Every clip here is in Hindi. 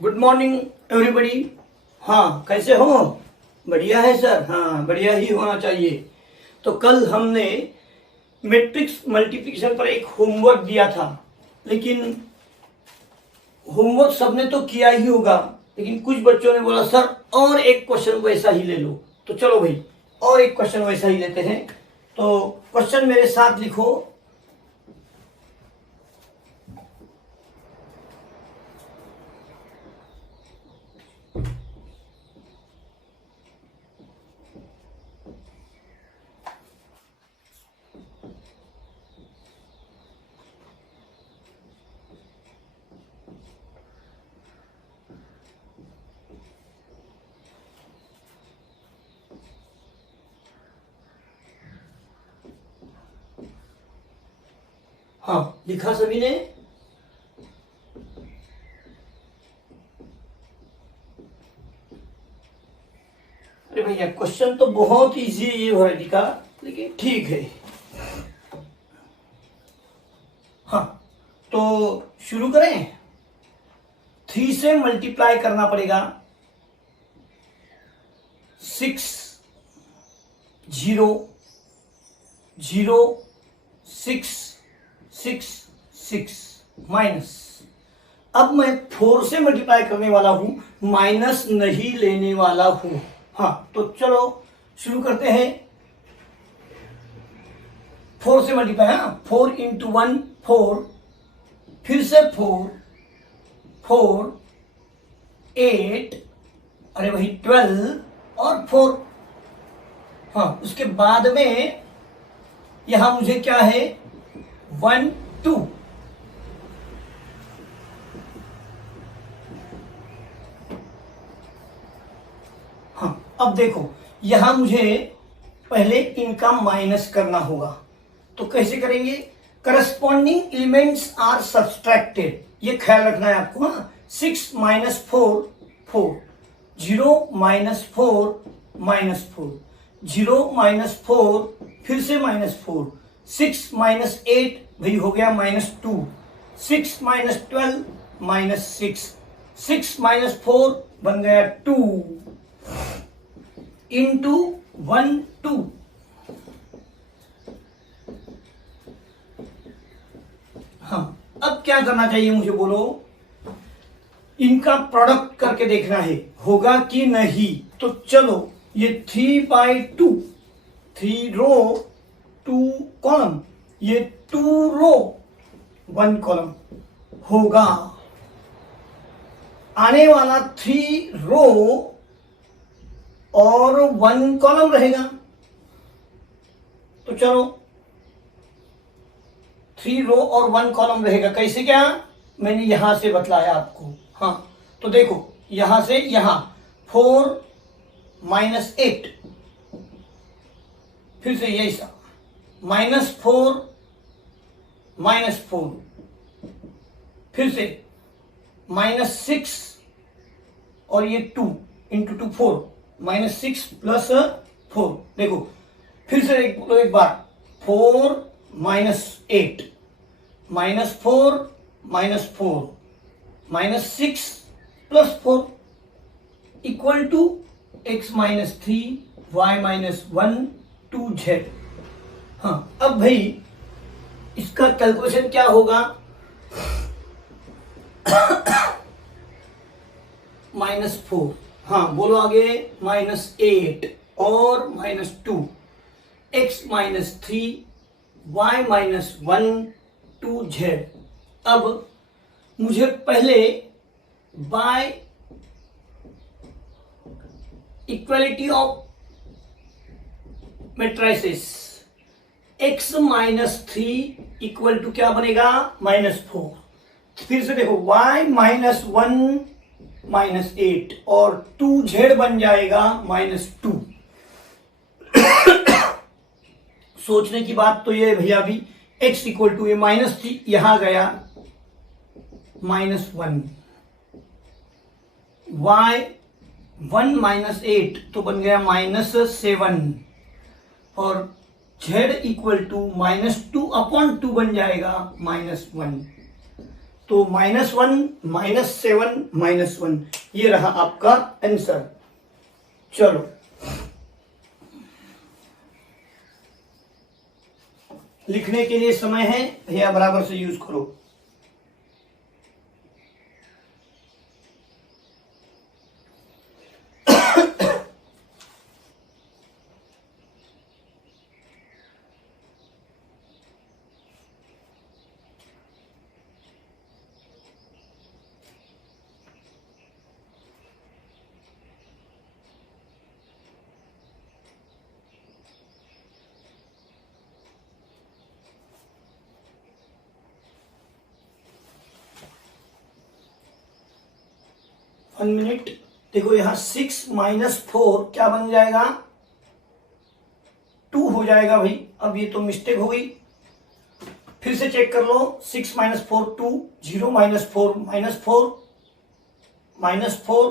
Good morning everybody. हाँ, कैसे हो? बढ़िया है सर। हाँ, बढ़िया ही होना चाहिए। तो कल हमने मैट्रिक्स मल्टीप्लिकेशन पर एक होमवर्क दिया था, लेकिन होमवर्क सबने तो किया ही होगा, लेकिन कुछ बच्चों ने बोला सर और एक क्वेश्चन वैसा ही ले लो। तो चलो भाई, और एक क्वेश्चन वैसा ही लेते हैं। तो क्वेश्चन मेरे साथ लिखो। हाँ, लिखा सभी ने? अरे भैया, क्वेश्चन तो बहुत इजी है ये वैरायटी का, लेकिन ठीक है। हाँ, तो शुरू करें। 3 से मल्टीप्लाई करना पड़ेगा। 6 0 0 6 6 6 माइनस। अब मैं 4 से मल्टीप्लाई करने वाला हूं, माइनस नहीं लेने वाला हूं। हाँ, तो चलो शुरू करते हैं। 4 से मल्टीप्लाई। हाँ, 4 इंटू 1 4, फिर से 4 4 8, अरे वही 12 और 4। हाँ, उसके बाद में यहां मुझे क्या है, 1 2। हाँ, अब देखो, यहां मुझे पहले इनका माइनस करना होगा। तो कैसे करेंगे? करस्पॉन्डिंग एलिमेंट्स आर सब्सट्रैक्टेड, ये ख्याल रखना है आपको। हाँ, 6 माइनस 4 4, 0 माइनस 4 माइनस 4, 0 माइनस 4, फिर से माइनस 4, 6 माइनस 8 भाई हो गया -2, 6 माइनस 12 -6, 6 माइनस 4 बन गया 2 इंटू 1 2। हाँ, अब क्या करना चाहिए मुझे, बोलो? इनका प्रोडक्ट करके देखना है होगा कि नहीं। तो चलो, ये 3/2, 3 रो 2 कॉलम, ये 2 रो 1 कॉलम होगा। आने वाला 3 रो और 1 कॉलम रहेगा। तो चलो, 3 रो और 1 कॉलम रहेगा। कैसे? क्या मैंने यहां से बतलाया आपको। हाँ, तो देखो, यहां से यहां 4 माइनस 8, फिर से यही सा -4 -4, फिर से -6 और ये 2 इंटू 2 4, -6 प्लस 4। देखो, फिर से एक बार 4 minus 8, -4 -4, -6 plus 4 equal to x minus 3 y minus 1 2z। हाँ, अब भाई इसका कैलकुलेशन क्या होगा? -4, हाँ बोलो आगे, -8 और -2, x minus 3 y minus 1 2z। अब मुझे पहले by equality of matrices x minus 3 equal to क्या बनेगा, -4। फिर से देखो, y माइनस 1 -8 और 2z बन जाएगा -2। सोचने की बात तो ये भैया भी, x इक्वल टू ये -3 यहां गया -1, y 1 -8 तो बन गया -7 और z इक्वल टू -2/2 बन जाएगा -1। तो -1 -7 -1 ये रहा आपका आंसर। चलो लिखने के लिए समय है भैया, बराबर से यूज करो। One minute. देखो यहां 6 -4 क्या बन जाएगा, 2 हो जाएगा भाई। अब ये तो मिस्टेक हो गई, फिर से चेक कर लो। 6 -4 2, 0 -4 -4 -4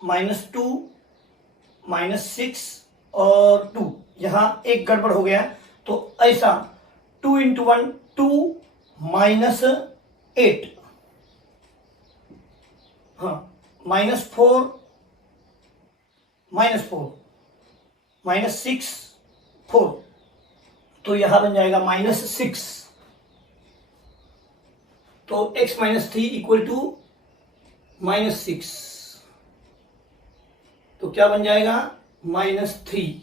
-2 -6 और 2, यहां एक गड़बड़ हो गया। तो ऐसा 2 × 1 2 -8, हाँ -4 -6 4, तो यहां बन जाएगा -6। तो x -3 = -6, तो क्या बन जाएगा -3।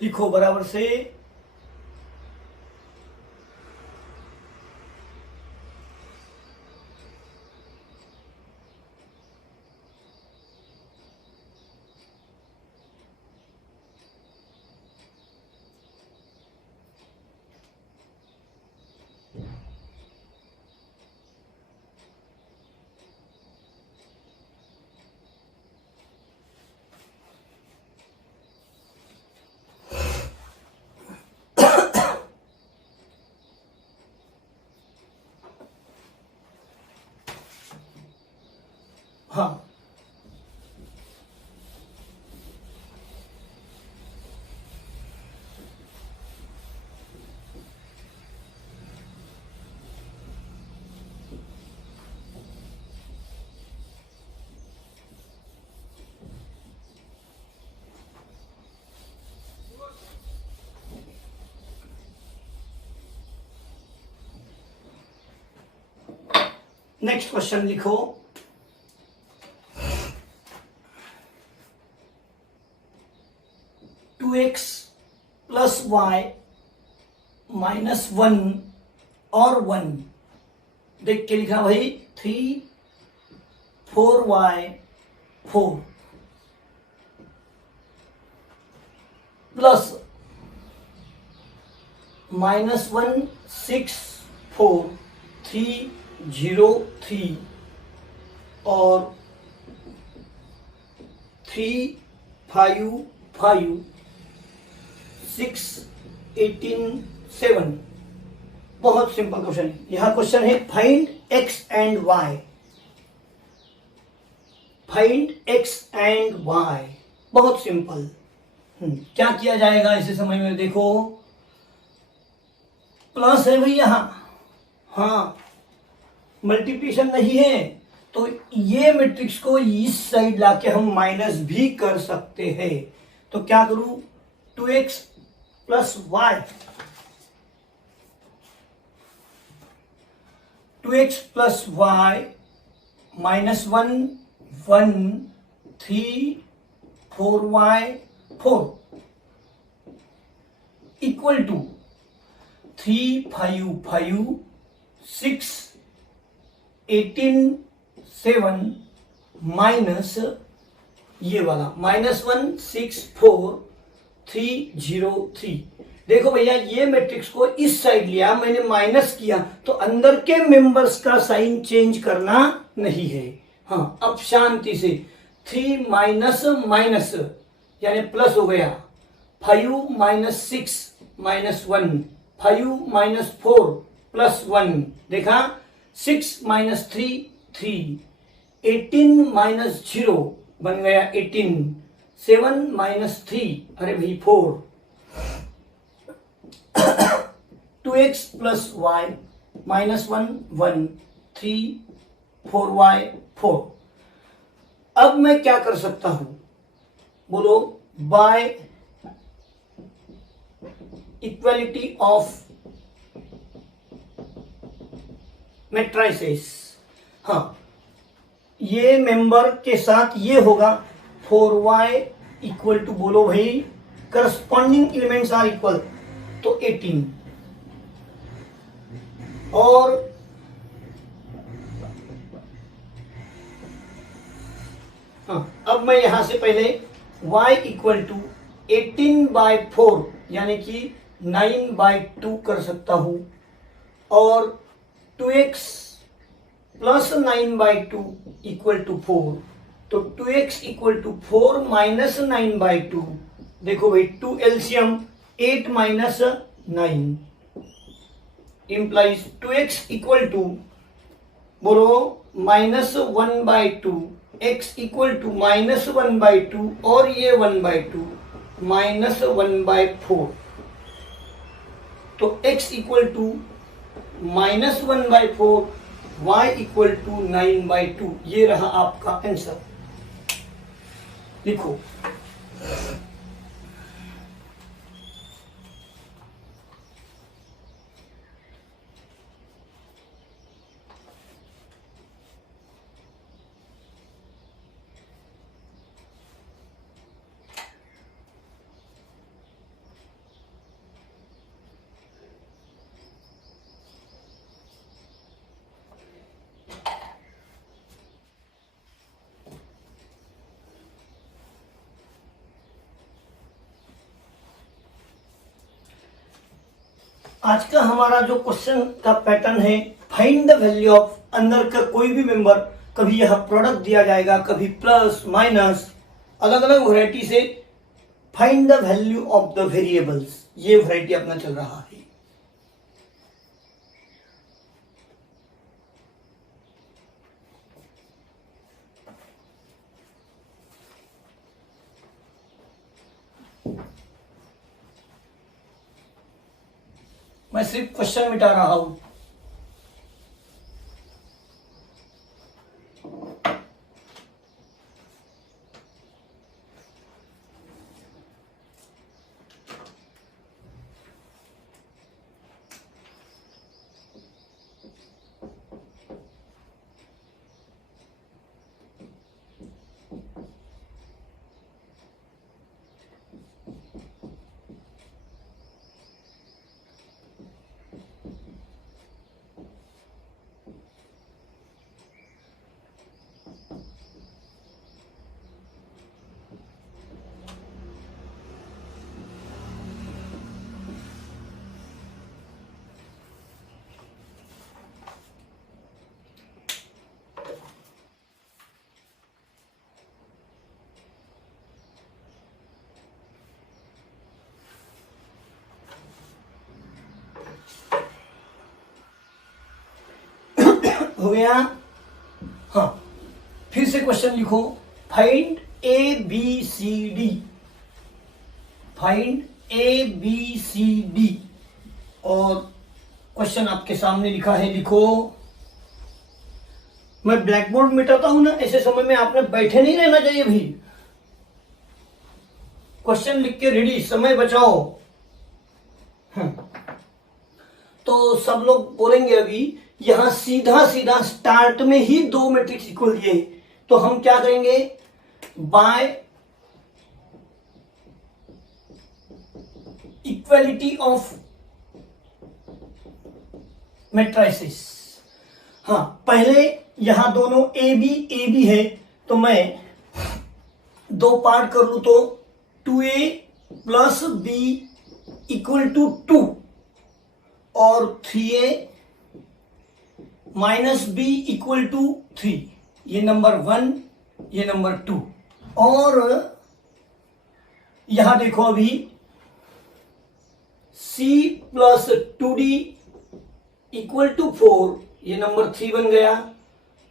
लिखो बराबर से। हाँ नेक्स्ट क्वेश्चन लिखो। टू एक्स प्लस वाई -1 और 1 देख के लिखा भाई। 3 4y 4 प्लस -1 6 4 3 0 3 और 3 5 5 6 18 7। बहुत सिंपल क्वेश्चन है। यहां क्वेश्चन है find x and y। Find x and y बहुत सिंपल। क्या किया जाएगा इसे समझ में देखो। प्लस है भाई यहां, हाँ मल्टीप्लिकेशन नहीं है, तो ये मैट्रिक्स को इस साइड लाके हम माइनस भी कर सकते हैं। तो क्या करूं, 2x plus y, 2x plus y -1 1 3 4y 4 equal to 3 5 5 6 18 7 minus ये वाला -1 6 4 3 0 3। देखो भैया ये मैट्रिक्स को इस साइड लिया, मैंने माइनस किया, तो अंदर के मेंबर्स का साइन चेंज करना नहीं है। हाँ, अब शांति से 3 माइनस माइनस यानी प्लस हो गया, 5 माइनस 6 माइनस 1, 5 माइनस 4 प्लस 1, देखा 6 माइनस 3 3, 18 माइनस 0 बन गया 18, 7 माइनस 3 अरे भाई 4, 2x plus y minus 1 1, 3 4y 4। अब मैं क्या कर सकता हूं, बोलो, बाय इक्वालिटी ऑफ मैट्रिसेस। हाँ, ये मेंबर के साथ ये होगा 4y इक्वल टू, बोलो भाई, करस्पॉन्डिंग एलिमेंट्स आर इक्वल, तो 18। और हाँ, अब मैं यहां से पहले y इक्वल टू 18/4 यानी कि 9/2 कर सकता हूं, और 2x प्लस 9/2 इक्वल टू 4, तो 2x इक्वल टू 4 माइनस 9/2। देखो भाई 2 LCM 8 minus 9 implies 2x equal to, बोलो, minus 1/2, x equal to minus 1/2, और ये 1/2 माइनस 1/4, तो x equal to minus 1/4, y equal to 9/2। ये रहा आपका आंसर, लिखो। आज का हमारा जो क्वेश्चन का पैटर्न है, फाइंड द वैल्यू ऑफ, अंदर का कोई भी मेंबर, कभी यह प्रोडक्ट दिया जाएगा, कभी प्लस माइनस, अलग अलग वैरायटी से find the value of the variables, ये वैरायटी अपना चल रहा है। मैं सिर्फ क्वेश्चन मिटा रहा हूं। हो गया। हाँ, फिर से क्वेश्चन लिखो, find A B C D, find A B C D, और क्वेश्चन आपके सामने लिखा है, लिखो। मैं ब्लैक बोर्ड मिटाता हूं ना, ऐसे समय में आपने बैठे नहीं रहना चाहिए भाई, क्वेश्चन लिख के रेडी, समय बचाओ। तो सब लोग बोलेंगे अभी, यहां सीधा सीधा स्टार्ट में ही दो मैट्रिक्स इक्वल दिए हैं, तो हम क्या करेंगे, बाय इक्वालिटी ऑफ मैट्रिसेस। हाँ, पहले यहां दोनों ए बी है, तो मैं दो पार्ट कर लू तो 2a plus B equal to 2 और 3a minus B equal to 3। ये नंबर 1, ये नंबर 2। और यहां देखो अभी c plus 2d equal to 4, ये नंबर 3 बन गया।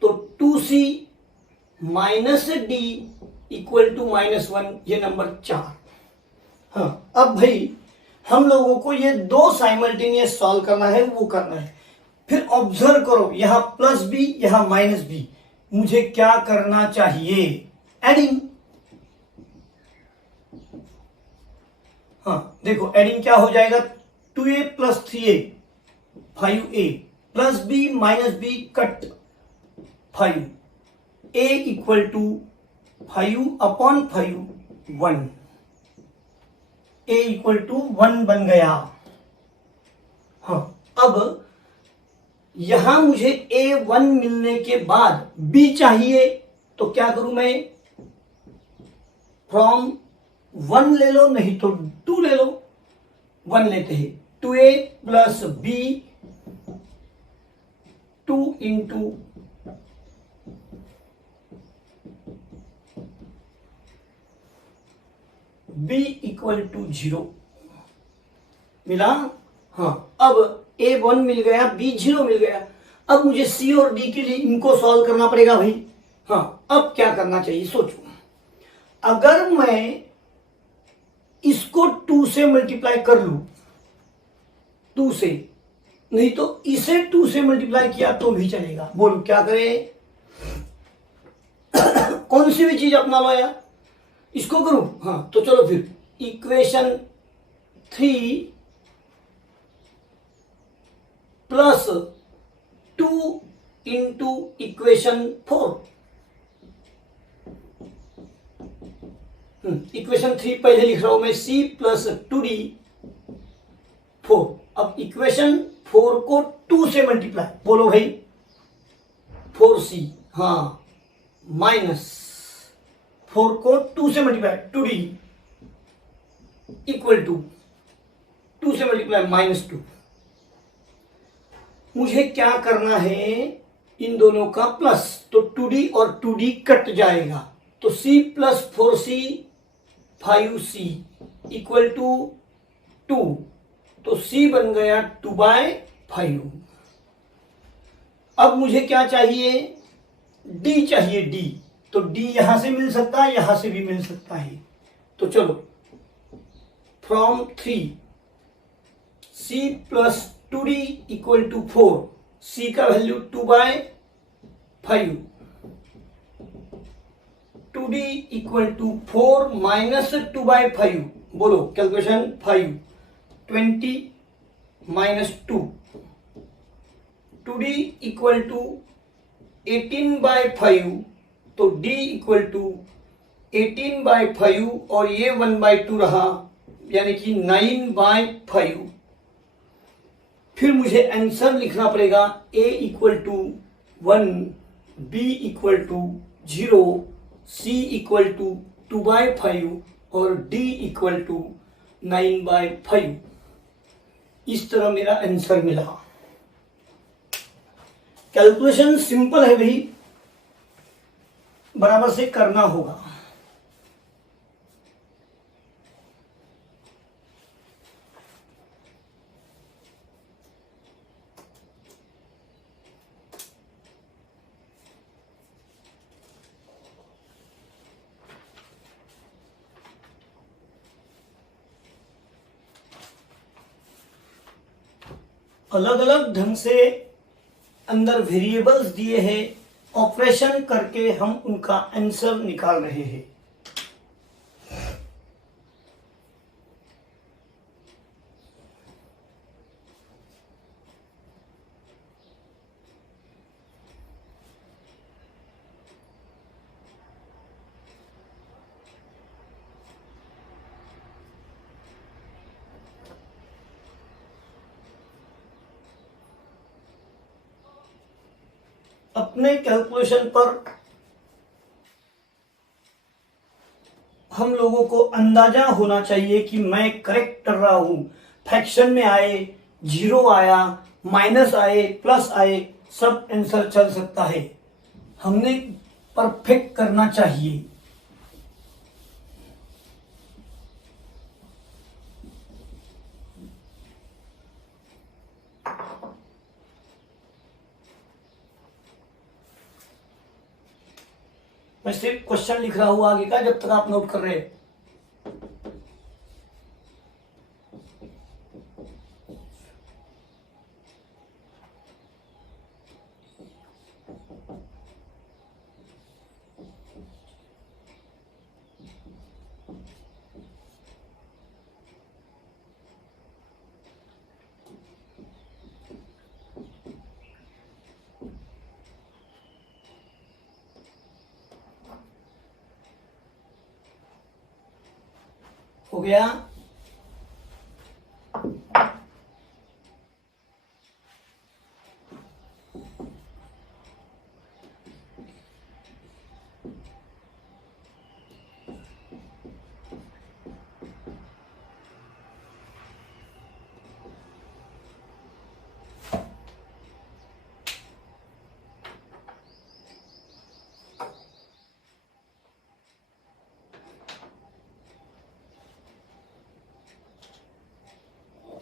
तो 2c minus D equal to -1, ये नंबर 4। हाँ, अब भाई हम लोगों को ये दो साइमल्टेनियस सॉल्व करना है, वो करना है। फिर ऑब्जर्व करो, यहां प्लस बी, यहां माइनस बी, मुझे क्या करना चाहिए? एडिंग। हाँ देखो, एडिंग क्या हो जाएगा? 2a plus 3a 5a plus b minus b cut 5, a equal to 5/5 1, a equal to 1 बन गया। हाँ, अब यहां मुझे a1 मिलने के बाद b चाहिए, तो क्या करूं मैं? फ्रॉम 1 ले लो, नहीं तो 2 ले लो। 1 लेते हैं, 2a plus b 2 into b equal to 0 मिला। हाँ, अब a1 मिल गया, b 0 मिल गया। अब मुझे c और d के लिए इनको सॉल्व करना पड़ेगा भाई। हाँ, अब क्या करना चाहिए सोचो। अगर मैं इसको 2 से मल्टीप्लाई कर लू, 2 से, नहीं तो इसे 2 से मल्टीप्लाई किया तो भी चलेगा। बोलो क्या करें? कौन सी भी चीज अपना लो यार, इसको करूं? हाँ, तो चलो फिर equation 3 plus 2 into equation 4। Equation 3 पहले लिख रहा हूं मैं, c प्लस 2d 4। अब इक्वेशन 4 को 2 से मल्टीप्लाई, बोलो भाई 4c, हाँ, माइनस 4 को 2 से मल्टीप्लाई 2d इक्वल टू 2 से मल्टीप्लाई -2। मुझे क्या करना है? इन दोनों का प्लस, तो 2d और 2d कट जाएगा, तो c plus 4c 5c equal to 2, तो c बन गया 2/5। अब मुझे क्या चाहिए? d चाहिए, d। तो d यहां से मिल सकता है, यहां से भी मिल सकता है। तो चलो, from 3 c plus 2d equal to 4, c का value 2/5, 2d equal to 4 minus 2/5। बोलो calculation 5, 20 minus 2, 2d equal to 18/5, तो d इक्वल टू 18/5 और ये 1/2 रहा, यानी कि 9/5। फिर मुझे आंसर लिखना पड़ेगा, a equal to 1, b equal to 0, c equal to 2/5 और d इक्वल टू 9/5। इस तरह मेरा आंसर मिला। कैलकुलेशन सिंपल है भाई, बराबर से करना होगा। अलग अलग ढंग से अंदर वेरिएबल्स दिए हैं, ऑपरेशन करके हम उनका आंसर निकाल रहे हैं। अपने कैलकुलेशन पर हम लोगों को अंदाजा होना चाहिए कि मैं करेक्ट कर रहा हूं। फ्रैक्शन में आए, जीरो आया, माइनस आए, प्लस आए, सब आंसर चल सकता है। हमने परफेक्ट करना चाहिए। मैं सिर्फ क्वेश्चन लिख रहा हूं आगे का, जब तक आप नोट कर रहे हैं। हो गया।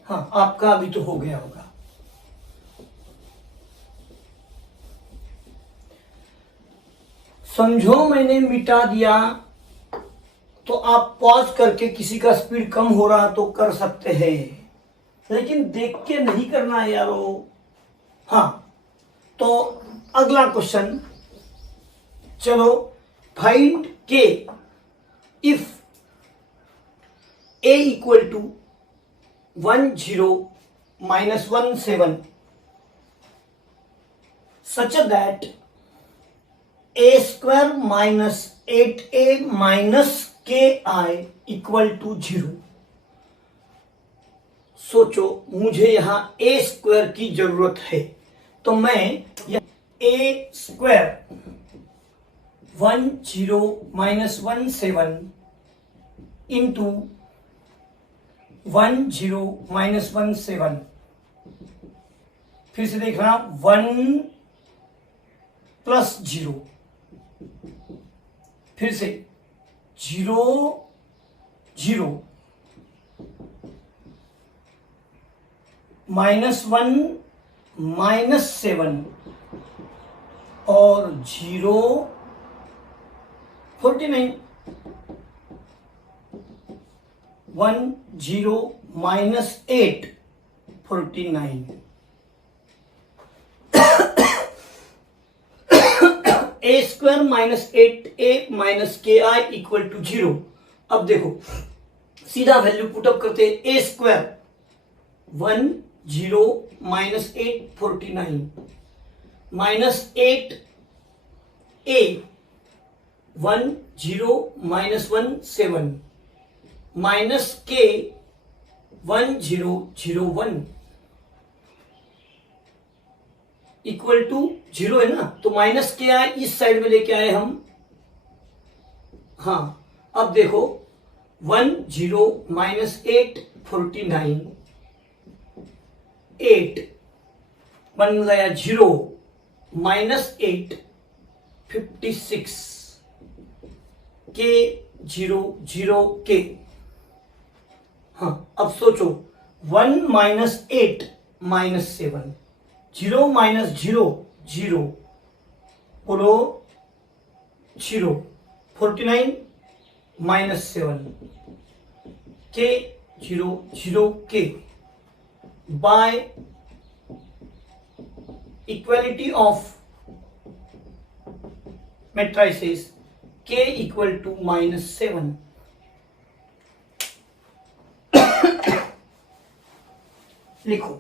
हाँ, आपका अभी तो हो गया होगा। समझो मैंने मिटा दिया, तो आप पॉज करके किसी का स्पीड कम हो रहा तो कर सकते हैं, लेकिन देख के नहीं करना है यारो। हाँ, तो अगला क्वेश्चन, चलो, find k if a equal to 10-17 such that a square minus 8a minus ki equal to 0। सोचो, मुझे यहां a स्क्वायर की जरूरत है, तो मैं a स्क्वायर 10-17 इंटू 10-17, फिर से देखना 1 प्लस 0, फिर से 0 0 -1 -7 और 0 49। 1 0 -8 49। a square minus 8a minus के आई इक्वल टू 0। अब देखो, सीधा वैल्यू पुटअप करते हैं। a square 1 0 -8 49 minus 8 a 1 0 -1 7 minus के 1 0 0 1 इक्वल टू 0 है ना, तो माइनस के आए इस साइड में लेके आए हम। हाँ, अब देखो 1 0 -8 49 8 बन गया 0 -8 56 के 0 0 के। हाँ, अब सोचो 1 -8 -7 0 -0 0 बोलो 0 49 -7 के 0 0 के by equality of matrices k equal to -7। लिखो,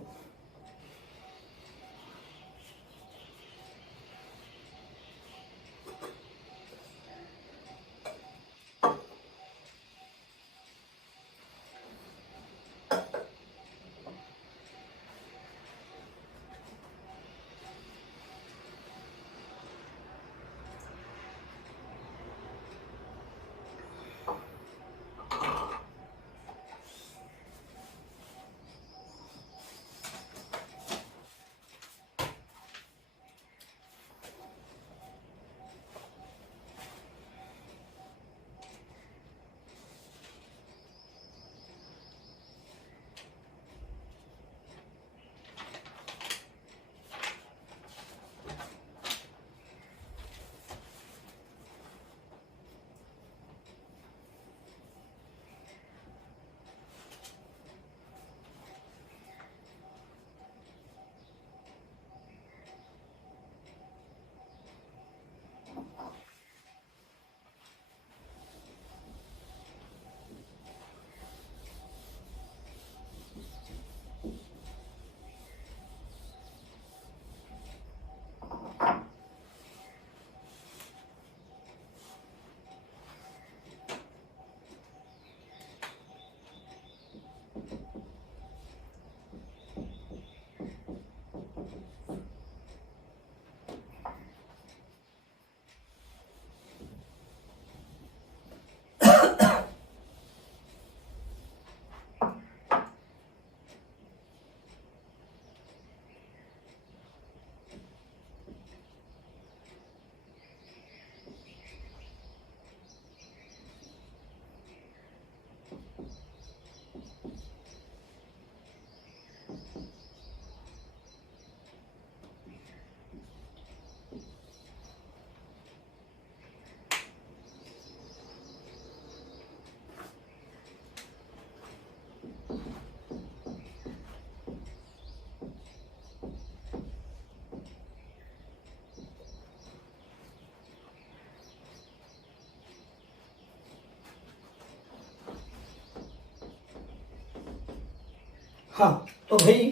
हाँ, तो भाई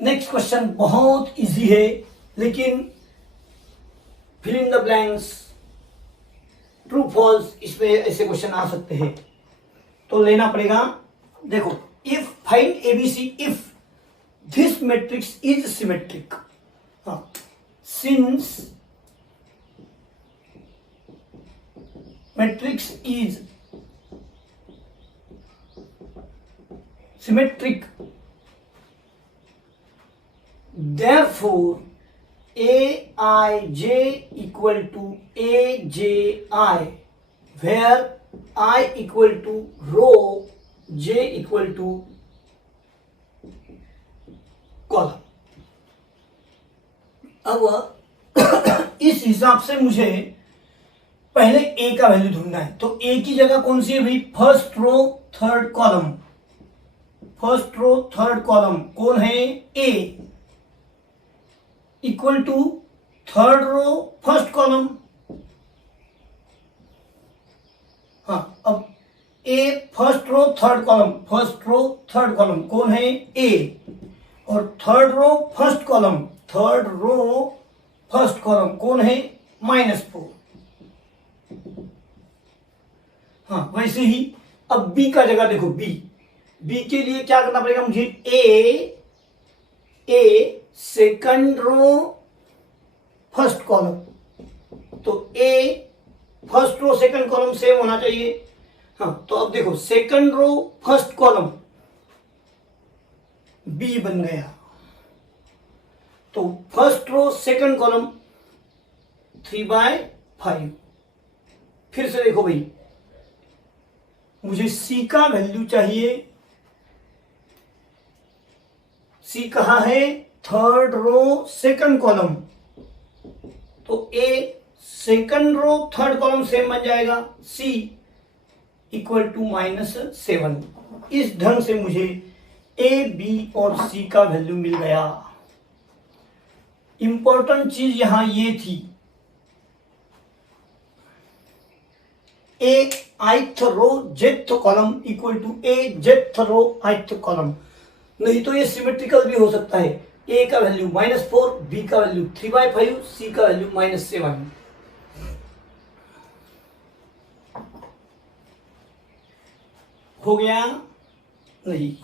नेक्स्ट क्वेश्चन बहुत इजी है, लेकिन fill in the blanks, true false, इसमें ऐसे क्वेश्चन आ सकते हैं, तो लेना पड़ेगा। देखो, if find ABC if this matrix is symmetric, since matrix is symmetric, therefore Aij equal to Aj, where I equal to rho, J equal to column। अब इस हिसाब से मुझे पहले A का वैल्यू ढूंढना है, तो A की जगह कौन सी है भाई? First row third column, first row third column कौन है? A equal to third row first column. हाँ, अब A first row third column, first row third column कौन है? ए, और third row first column, third row first column कौन है? -4। हाँ, वैसे ही अब बी का जगह देखो, बी के लिए क्या करना पड़ेगा मुझे? A second row first column, तो A first row second column same होना चाहिए। हाँ, तो अब देखो, second row first column B बन गया, तो फर्स्ट रो सेकंड कॉलम 3/5। फिर से देखो भाई, मुझे सी का वैल्यू चाहिए। सी कहाँ है? थर्ड रो सेकंड कॉलम, तो A second row third column same बन जाएगा, सी इक्वल टू -7। इस ढंग से मुझे ए, बी और सी का वैल्यू मिल गया। इंपॉर्टेंट चीज यहां ये थी, A ith row jth column equal to A jth row ith column, नहीं तो ये सिमेट्रिकल भी हो सकता है। ए का वैल्यू -4, बी का वैल्यू 3/5, सी का वैल्यू -7। हो गया? नहीं।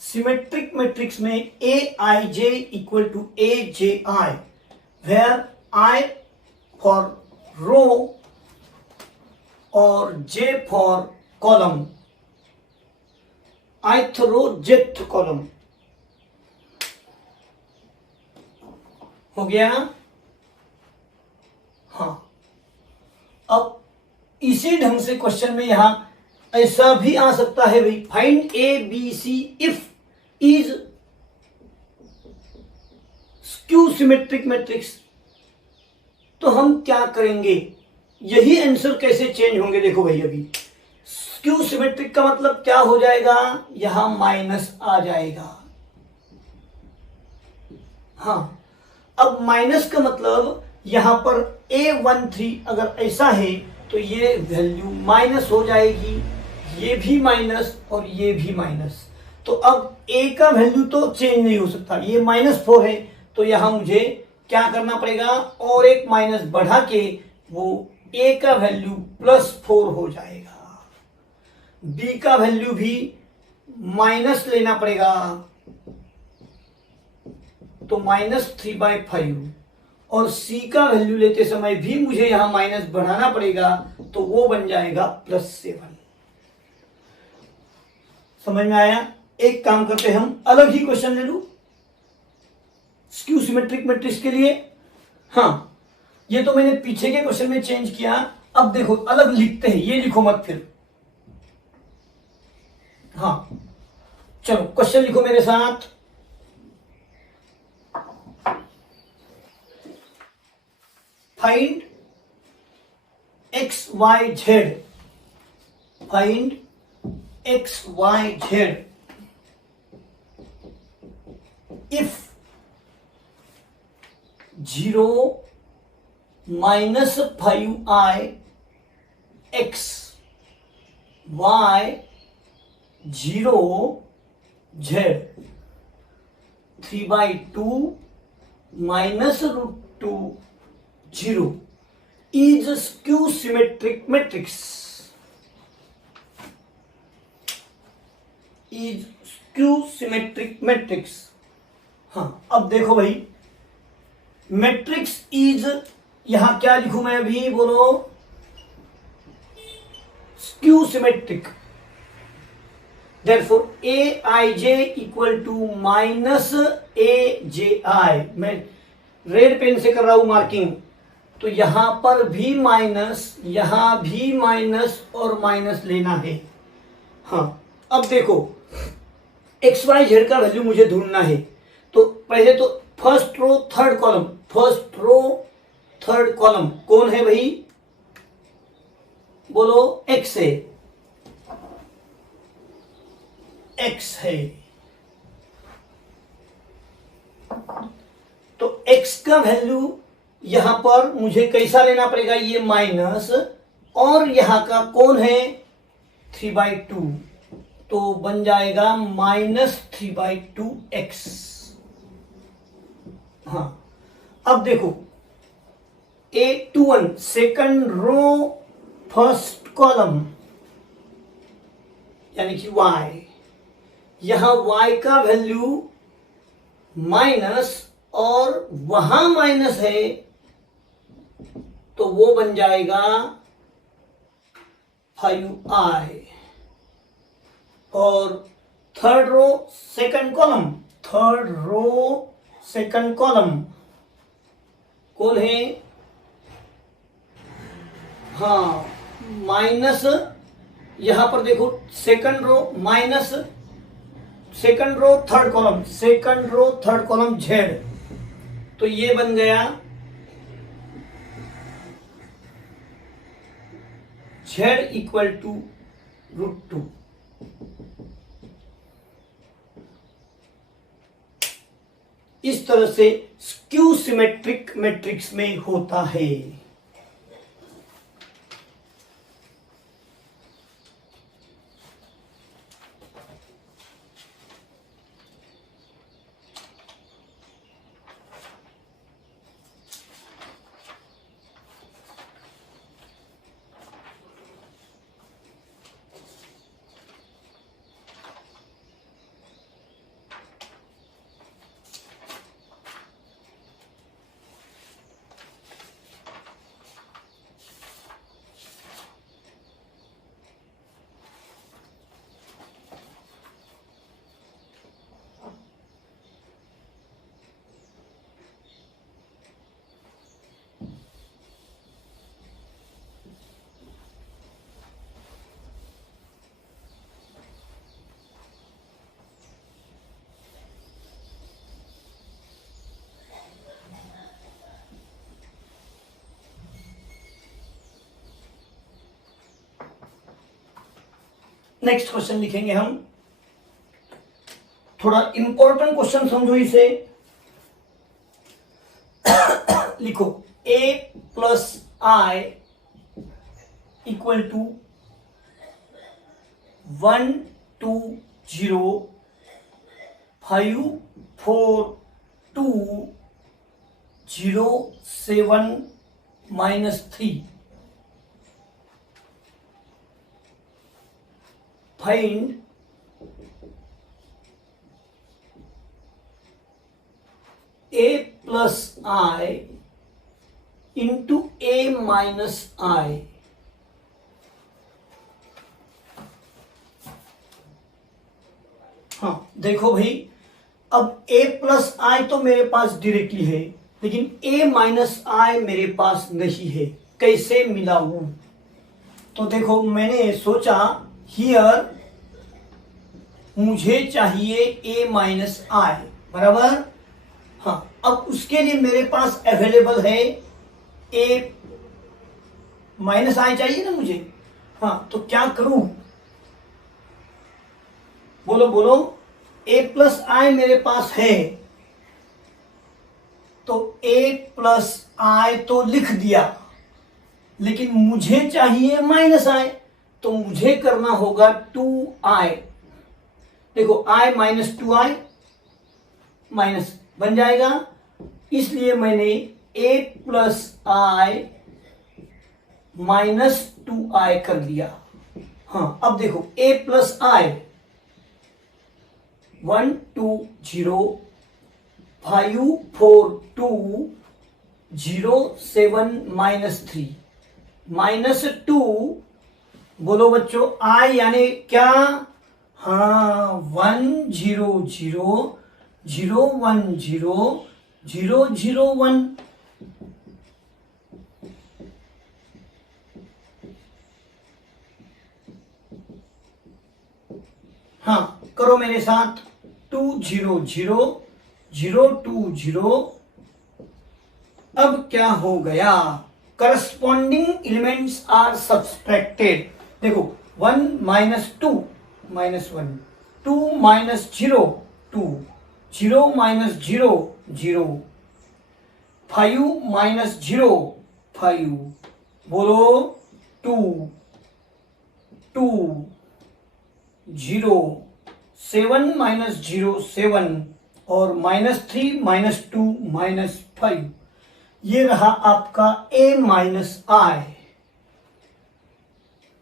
सिमेट्रिक मैट्रिक्स में Aij equal to Aj, where I for row और J for column, ith row jth column. हो गया? हाँ, अब इसी ढंग से क्वेश्चन में यहां ऐसा भी आ सकता है भाई, find A B C if is skew symmetric matrix. तो हम क्या करेंगे? यही आंसर कैसे चेंज होंगे? देखो भाई, अभी स्क्यू सिमेट्रिक का मतलब क्या हो जाएगा? यहां माइनस आ जाएगा। हाँ, अब माइनस का मतलब यहां पर A13 अगर ऐसा है तो ये वैल्यू माइनस हो जाएगी, ये भी माइनस और ये भी माइनस। तो अब A का वैल्यू तो चेंज नहीं हो सकता, ये -4 है, तो यहां मुझे क्या करना पड़ेगा? और एक माइनस बढ़ा के वो A का वैल्यू +4 हो जाएगा। B का वैल्यू भी माइनस लेना पड़ेगा, तो -3/5, और सी का वैल्यू लेते समय भी मुझे यहां माइनस बढ़ाना पड़ेगा, तो वो बन जाएगा +7। समझ में आया? एक काम करते हैं, हम अलग ही क्वेश्चन ले लू स्क्यू सिमेट्रिक मैट्रिक्स के लिए। हाँ, ये तो मैंने पीछे के क्वेश्चन में चेंज किया। अब देखो अलग लिखते हैं, ये लिखो मत फिर। हाँ चलो क्वेश्चन लिखो मेरे साथ। Find X Y Z, find X Y Z if 0 -5i x y 0 z 3/2 -√2 0 is skew symmetric matrix, is skew symmetric matrix। हाँ अब देखो भाई, मैट्रिक्स इज, यहां क्या लिखूं मैं अभी, बोलो? Skew symmetric. Therefore aij equal to -aj। मैं रेड पेन से कर रहा हूं मार्किंग, तो यहां पर भी माइनस, यहां भी माइनस और माइनस लेना है। हाँ अब देखो, एक्स वाई जेड का वैल्यू मुझे ढूंढना है, तो पहले तो first row third column, first row third column कौन है भाई? बोलो? एक्स है, एक्स है। तो एक्स का वैल्यू यहां पर मुझे कैसा लेना पड़ेगा? ये माइनस, और यहां का कौन है? 3/2, तो बन जाएगा -3/2x। हाँ अब देखो, A21 second row first column यानी कि y, यहां y का वैल्यू माइनस और वहां माइनस है, तो वो बन जाएगा 5i। और third row second column, third row second column कौन है? हाँ माइनस, यहां पर देखो second row minus, second row third column, second row third column Z, तो ये बन गया जेड इक्वल टू √2। इस तरह से स्क्यू सिमेट्रिक मैट्रिक्स में होता है। नेक्स्ट क्वेश्चन लिखेंगे हम, थोड़ा इंपॉर्टेंट क्वेश्चन समझो इसे। लिखो a+i equal to 1 2 0 5 4 2 0 7 -3। Find a+i into A minus I. हाँ देखो भाई, अब a प्लस आई तो मेरे पास डायरेक्टली है, लेकिन a माइनस आई मेरे पास नहीं है, कैसे मिलाऊं? तो देखो मैंने सोचा हियर मुझे चाहिए a माइनस आई, बराबर। हाँ, अब उसके लिए मेरे पास अवेलेबल है a माइनस आई चाहिए ना मुझे। हाँ, तो क्या करूं? बोलो बोलो। a प्लस आई मेरे पास है, तो a प्लस आई तो लिख दिया, लेकिन मुझे चाहिए माइनस आई, तो मुझे करना होगा 2i। देखो i माइनस 2i माइनस बन जाएगा, इसलिए मैंने a plus I minus 2i कर दिया। हाँ, अब देखो a plus I 1 2 0 5 4 2 0 7 minus 3 minus 2। बोलो बच्चों आई यानी क्या? हाँ, 1 0 0 0 1 0 0 0 1। हाँ, करो मेरे साथ। 2 0 0 0 2 0। अब क्या हो गया? Corresponding elements are subtracted. देखो 1 minus 2 minus 1, 2 minus 0 2, 0 minus 0 0, 5 minus 0 5। बोलो 2 2 0, 7 माइनस 0 7, और माइनस 3 माइनस 2 माइनस 5। ये रहा आपका a माइनस आई।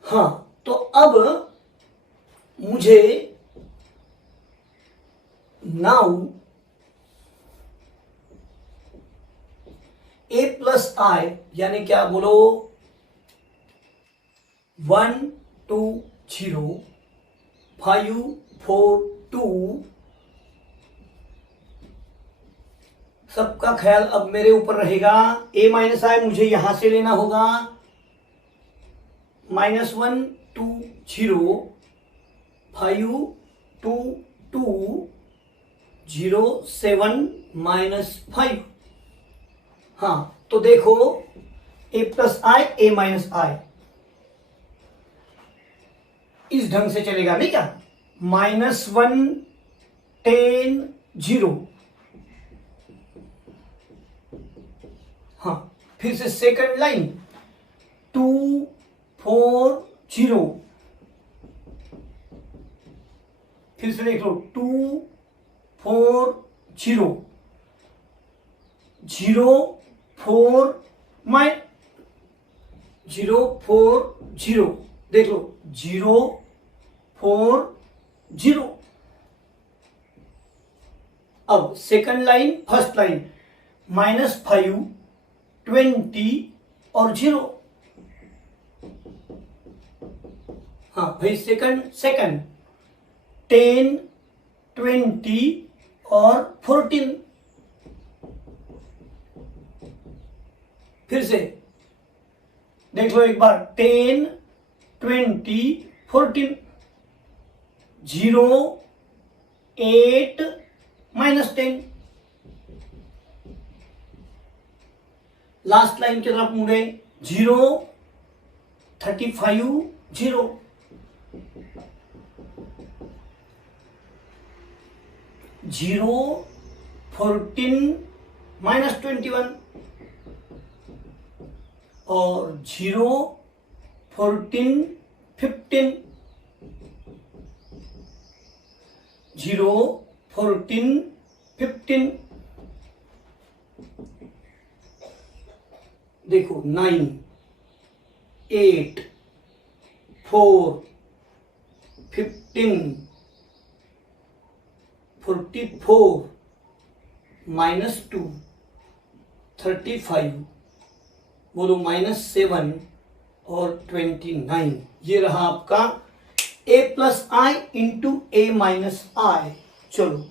हाँ, तो अब मुझे नाउ a प्लस आई यानी क्या? बोलो 1 2 0 5 4 2। सबका ख्याल अब मेरे ऊपर रहेगा। a माइनस आई मुझे यहां से लेना होगा, -1 2 0 5 2 2 0 7 माइनस 5। हाँ, तो देखो a plus I a minus I इस ढंग से चलेगा नहीं क्या? -1 10 0। हाँ, फिर से सेकंड लाइन 2 4 0। फिर से देख लो 2 4 0 0 4 0 4 0। देख लो 0 4 0। अब सेकंड लाइन फर्स्ट लाइन -5 20 और 0। हाँ भाई, सेकंड 10 20 और 14। फिर से देख लो एक बार 10 20 14 0 8 -10। लास्ट लाइन की तरफ मुड़े 0 35 0। जीरो 14 -21 और 0 14 15 0 14 15। देखो 9 8 4 15 44 -2 35 बोलो -7 और 29। ये रहा आपका a+i इंटू a-i। चलो,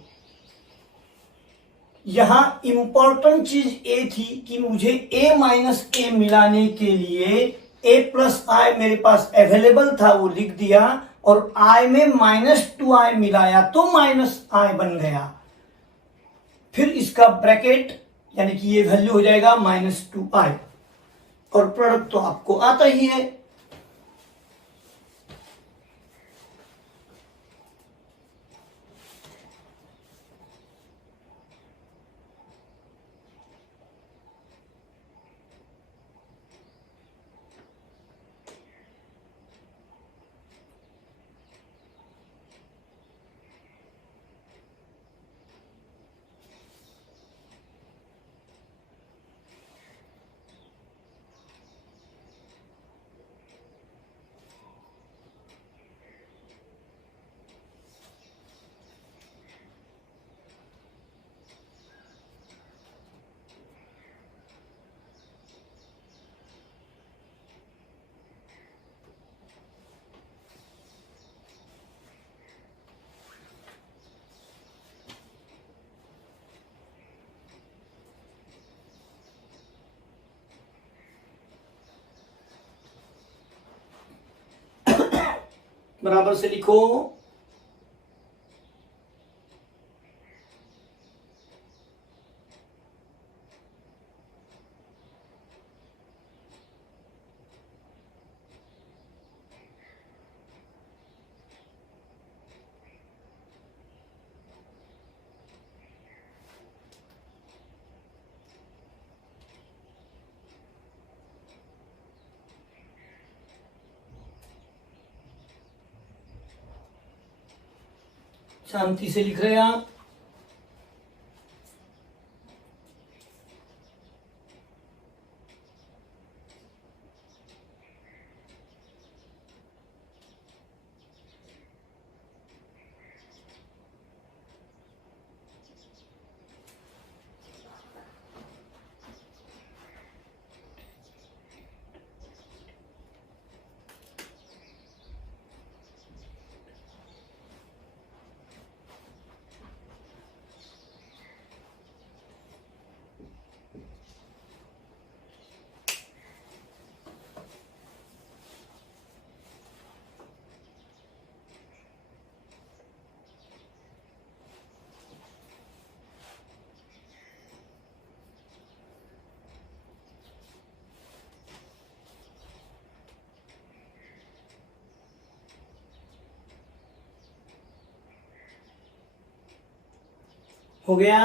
यहां इंपॉर्टेंट चीज ये थी कि मुझे a-a मिलाने के लिए a+i मेरे पास अवेलेबल था, वो लिख दिया, और i में -2i मिलाया तो -i बन गया। फिर इसका ब्रैकेट यानी कि ये वैल्यू हो जाएगा -2i, और प्रोडक्ट तो आपको आता ही है। बराबर से लिखो। शांति से लिख रहे हैं आप। हो गया।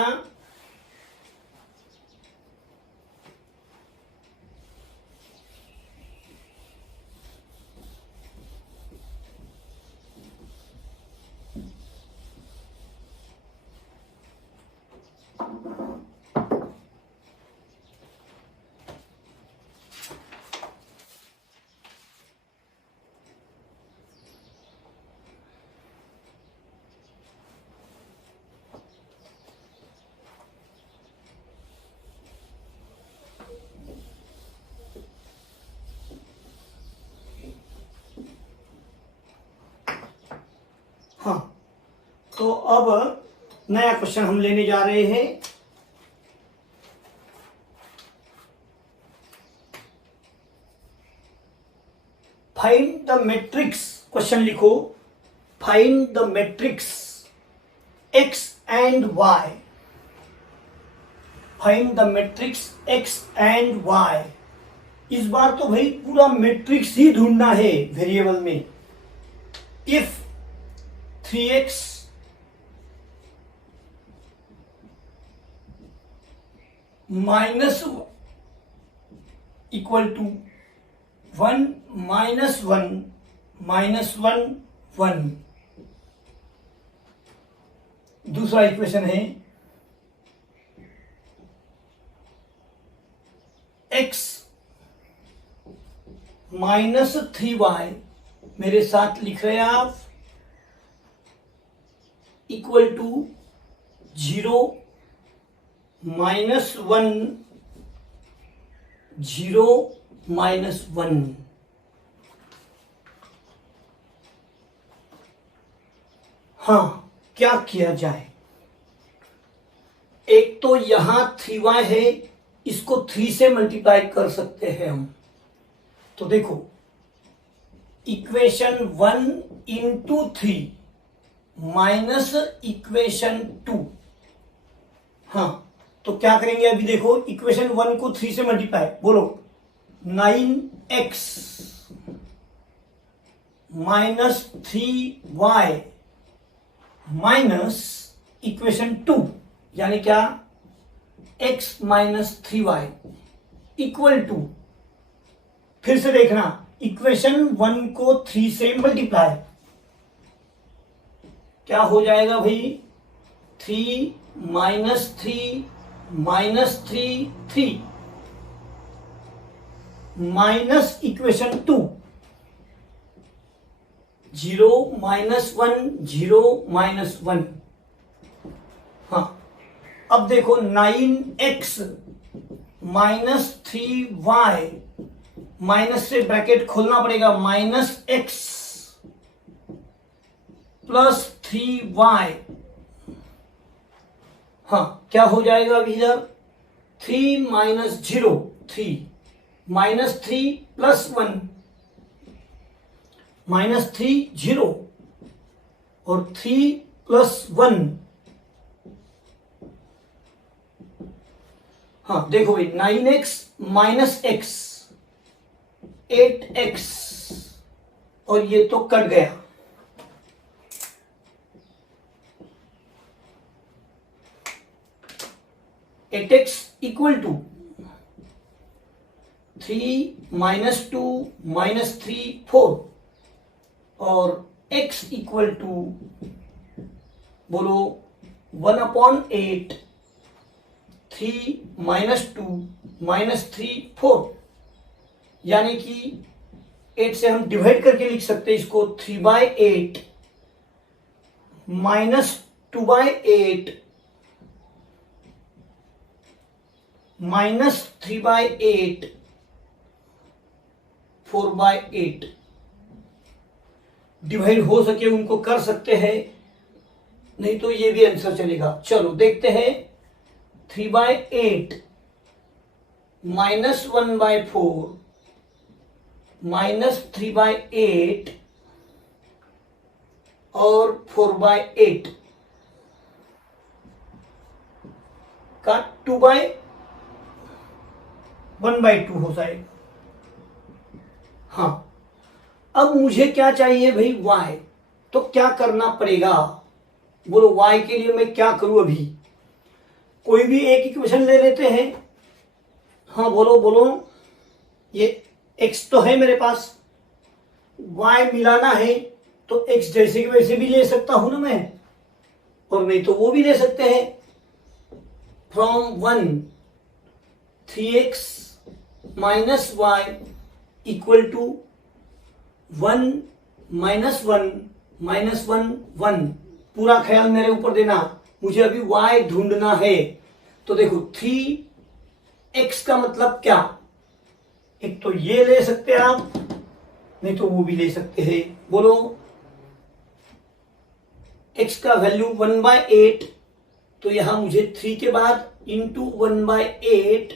हाँ, तो अब नया क्वेश्चन हम लेने जा रहे हैं। फाइंड द मैट्रिक्स, क्वेश्चन लिखो, find the matrix x and y। Find the matrix x and y। इस बार तो भाई पूरा मैट्रिक्स ही ढूंढना है वेरिएबल में। If 3x minus equal to 1 -1 -1 1। दूसरा इक्वेशन है x -3y, मेरे साथ लिख रहे हैं आप, इक्वल टू 0 -1 0 - 1। हाँ, क्या किया जाए? एक तो यहां 3y है, इसको 3 से मल्टीप्लाई कर सकते हैं हम। तो देखो, इक्वेशन 1 इंटू 3 माइनस इक्वेशन 2। हाँ, तो क्या करेंगे? अभी देखो, इक्वेशन 1 को 3 से मल्टीप्लाई, बोलो 9x minus 3y minus equation 2 यानी क्या? x minus 3y equal to, फिर से देखना, इक्वेशन 1 को 3 से मल्टीप्लाई, क्या हो जाएगा भाई? 3 माइनस 3 माइनस 3 3 माइनस इक्वेशन 2 0 - 1 0 - 1। हाँ, अब देखो 9x माइनस 3y माइनस से ब्रैकेट खोलना पड़ेगा, माइनस x प्लस 3y। हाँ, क्या हो जाएगा अभी इधर? 3 माइनस 0 3 माइनस 3 प्लस 1 माइनस 3 0 और 3 प्लस 1। हाँ देखो भाई, 9x माइनस x 8x और ये तो कट गया। At X equal to 3 minus 2 minus 3 4 और x इक्वल टू बोलो 1/8 3 माइनस 2 माइनस 3 4 यानी कि 8 से हम डिवाइड करके लिख सकते हैं इसको 3/8 माइनस 2/8 माइनस 3/8 4/8। डिवाइड हो सके उनको कर सकते हैं, नहीं तो ये भी आंसर चलेगा। चलो देखते हैं, 3/8 माइनस 1/4 माइनस 3/8 और 4/8 का 2/1/2 हो जाएगा। हाँ, अब मुझे क्या चाहिए भाई? y। तो क्या करना पड़ेगा? बोलो y के लिए मैं क्या करूं? अभी कोई भी एक इक्वेशन ले लेते हैं। हाँ बोलो बोलो, ये x तो है मेरे पास, y मिलाना है तो x जैसे कि वैसे भी ले सकता हूं ना मैं, और नहीं तो वो भी ले सकते हैं। From 1 3x minus y equal to 1 minus 1 minus 1 1। पूरा ख्याल मेरे ऊपर देना, मुझे अभी y ढूंढना है। तो देखो 3x का मतलब क्या? एक तो ये ले सकते हैं आप, नहीं तो वो भी ले सकते हैं। बोलो x का वैल्यू 1/8, तो यहां मुझे 3 के बाद into 1/8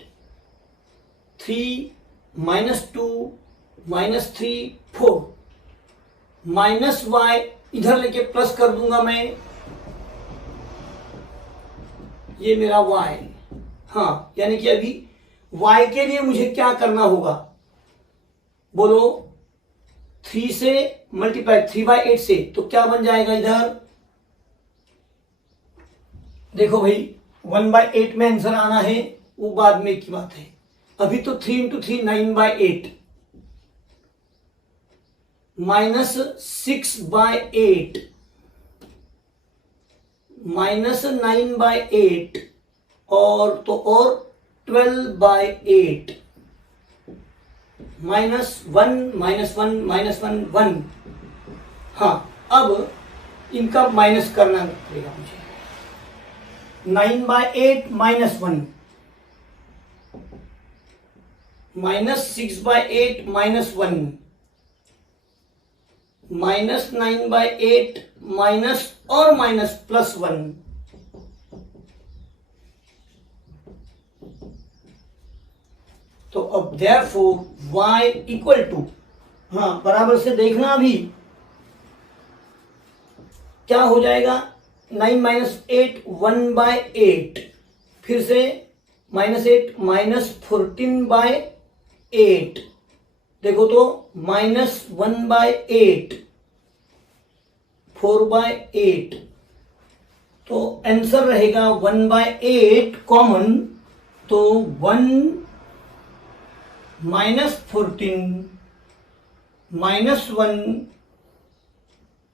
3 minus 2 minus 3 4 minus y इधर लेके प्लस कर दूंगा मैं, ये मेरा y। हाँ, यानी कि अभी y के लिए मुझे क्या करना होगा? बोलो 3 से मल्टीप्लाई 3/8 से, तो क्या बन जाएगा इधर? देखो भाई 1/8 में आंसर आना है, वो बाद में की बात है। अभी तो 3 इंटू 3 9/8 माइनस 6/8 माइनस 9/8 और तो और 12/8 माइनस 1 माइनस 1 माइनस 1 1। हाँ, अब इनका माइनस करना पड़ेगा मुझे। 9/8 माइनस 1 -6/8 -1, -9/8 माइनस और माइनस +1, तो अब देयरफॉर y इक्वल टू, हाँ बराबर से देखना अभी क्या हो जाएगा, 9 - 8 1/8, फिर से -8 -14/8, देखो तो -1/8 4/8, तो आंसर रहेगा 1/8 कॉमन, तो 1 -14 -1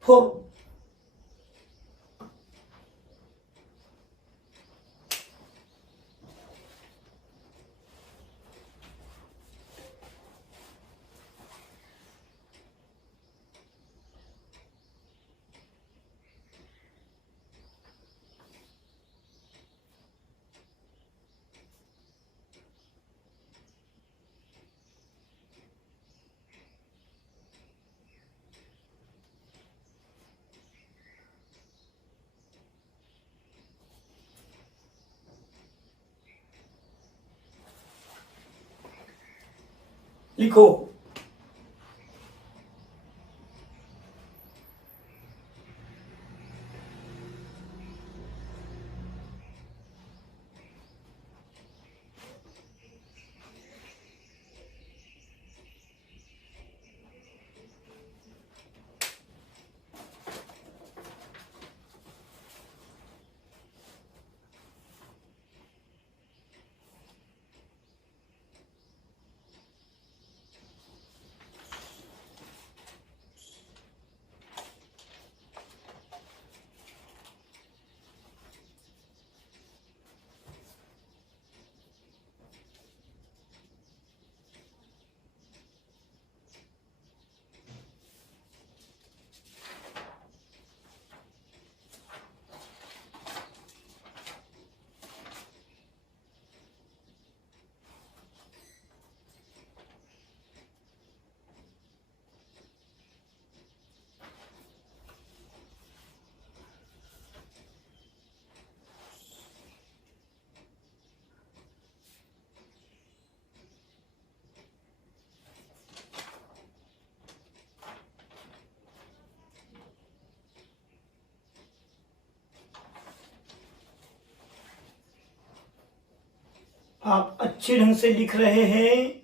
4। लिखो, आप अच्छे ढंग से लिख रहे हैं।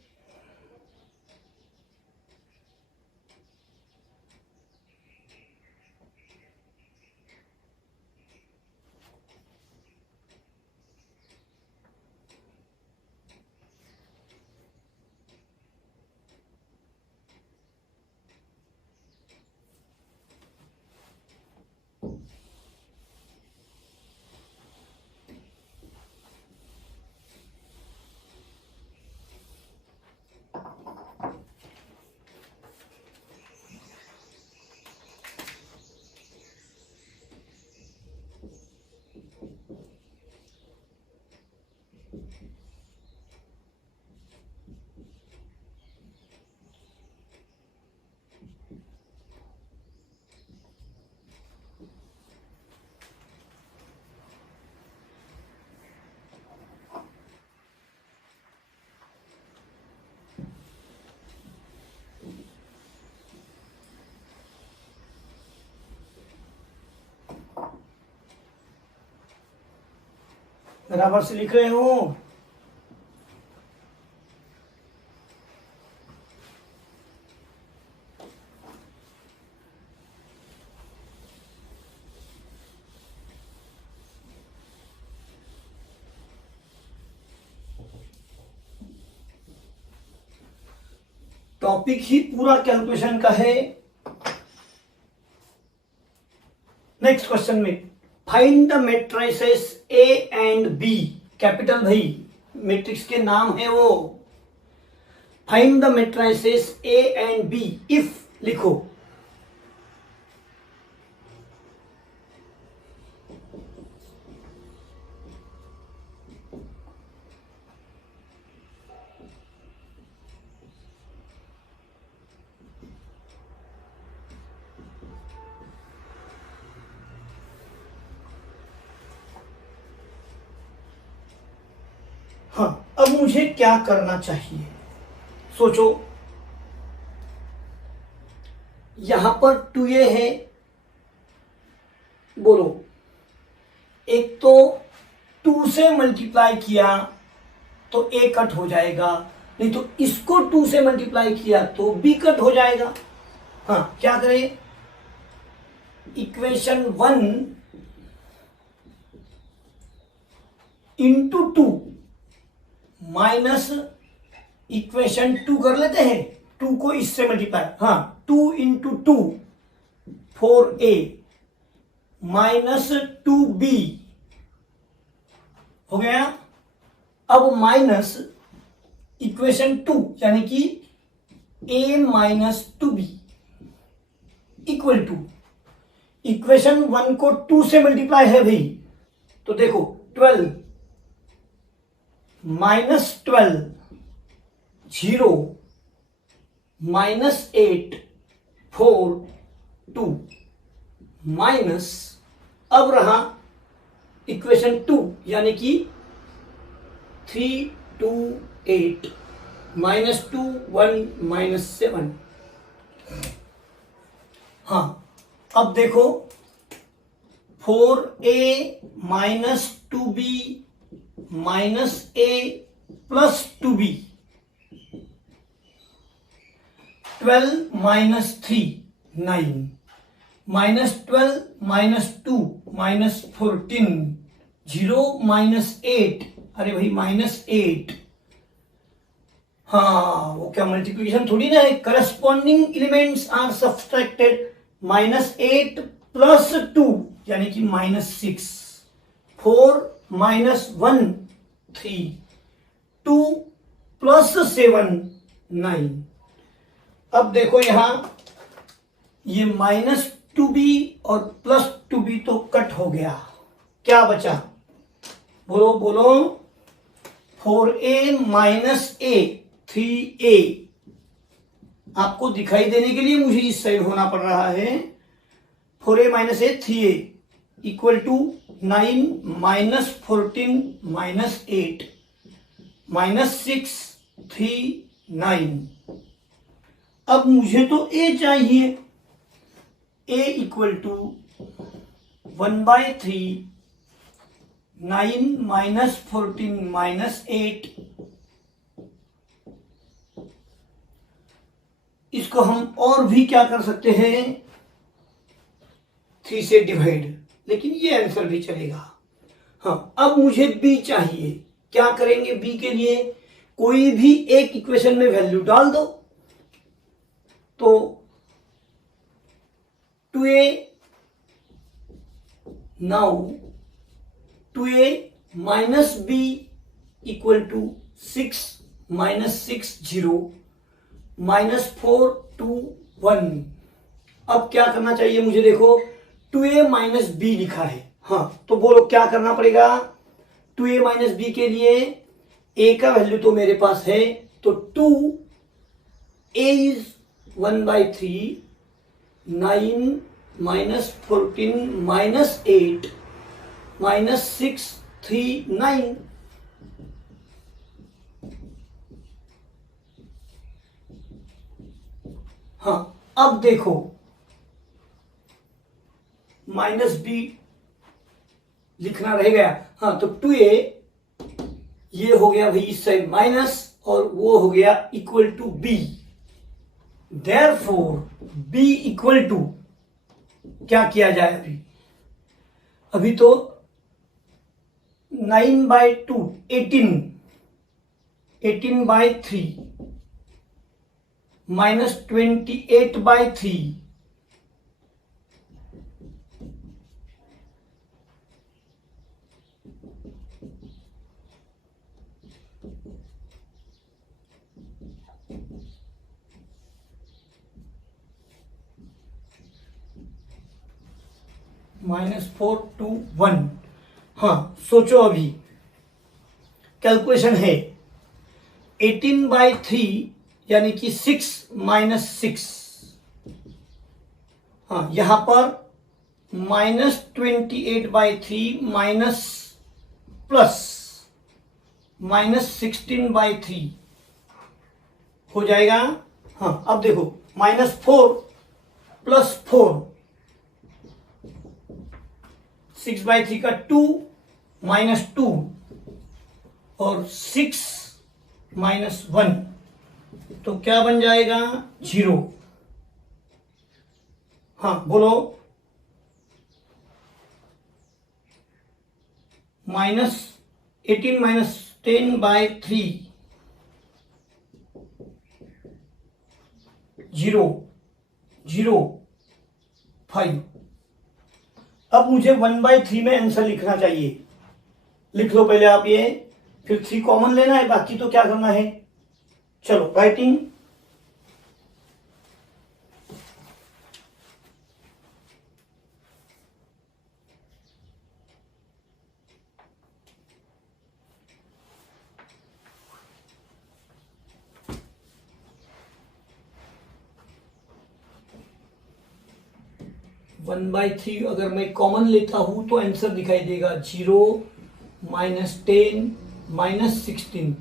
बराबर से लिख रहे हो। टॉपिक ही पूरा कैलकुलेशन का है। नेक्स्ट क्वेश्चन में find the matrices A and B, capital भाई मैट्रिक्स के नाम है वो। Find the matrices A and B if लिखो। हाँ, अब मुझे क्या करना चाहिए, सोचो। यहां पर 2a है, बोलो। एक तो 2 से मल्टीप्लाई किया तो a कट हो जाएगा, नहीं तो इसको 2 से मल्टीप्लाई किया तो b कट हो जाएगा। हाँ, क्या करें, इक्वेशन 1 इंटू 2 माइनस इक्वेशन 2 कर लेते हैं, 2 को इससे मल्टीप्लाई, हाँ, 2 इंटू 2 4a माइनस 2b हो गया। अब माइनस इक्वेशन 2 यानी कि a minus 2b equal to equation 1 को 2 से मल्टीप्लाई है भाई, तो देखो 12 माइनस 12 0 माइनस 8 4 2 माइनस, अब रहा इक्वेशन 2 यानी कि 3 2 8 माइनस 2 1 माइनस 7। हाँ, अब देखो 4a minus 2b minus a plus 2b 12 minus 3 9 minus 12 minus 2 minus 14 0 minus 8, अरे भाई माइनस 8। हाँ, वो क्या मल्टीप्लिकेशन थोड़ी ना है, corresponding elements are subtracted. Minus 8 plus 2 यानी कि माइनस 6, 4 माइनस 1 3, 2 प्लस 7 9। अब देखो यहां ये माइनस 2b और प्लस 2b तो कट हो गया, क्या बचा, बोलो बोलो। 4a माइनस a 3a, आपको दिखाई देने के लिए मुझे इस साइड होना पड़ रहा है। 4a minus a 3a equal to 9 minus 14 minus 8 minus 6 3 9। अब मुझे तो a चाहिए, a equal to 1/3 9 minus 14 minus 8। इसको हम और भी क्या कर सकते हैं, 3 से डिवाइड, लेकिन ये आंसर भी चलेगा। हाँ, अब मुझे b चाहिए, क्या करेंगे b के लिए, कोई भी एक इक्वेशन में वैल्यू डाल दो। तो 2a, now 2a minus b equal to 6 minus 6 0 minus 4 2 1। अब क्या करना चाहिए मुझे, देखो 2a माइनस b लिखा है, हाँ, तो बोलो क्या करना पड़ेगा। 2a माइनस b के लिए a का वैल्यू तो मेरे पास है, तो 2a is 1/3 9 minus 14 minus 8 minus 6 3 9। हाँ, अब देखो माइनस b लिखना रह गया, हाँ, तो 2a ये हो गया भाई इस साइड माइनस, और वो हो गया equal to b। Therefore b equal to, क्या किया जाए अभी, अभी तो 9/2 18 18/3 माइनस 28/3 माइनस 4 2 1। हाँ, सोचो अभी कैलकुलेशन है 18/3 यानी कि 6 माइनस 6। हाँ, यहां पर माइनस 28/3 माइनस प्लस -16/3 हो जाएगा। हाँ, अब देखो -4 + 4, 6/3 का 2 -2 और 6 -1, तो क्या बन जाएगा? 0। हाँ बोलो। -18 - 10/3, 0 0 5। अब मुझे 1/3 में आंसर लिखना चाहिए। लिख लो पहले आप ये, फिर 3 कॉमन लेना है, बाकी तो क्या करना है। चलो राइटिंग। वन बाई थ्री अगर मैं कॉमन लेता हूं तो आंसर दिखाई देगा 0 -10 -16,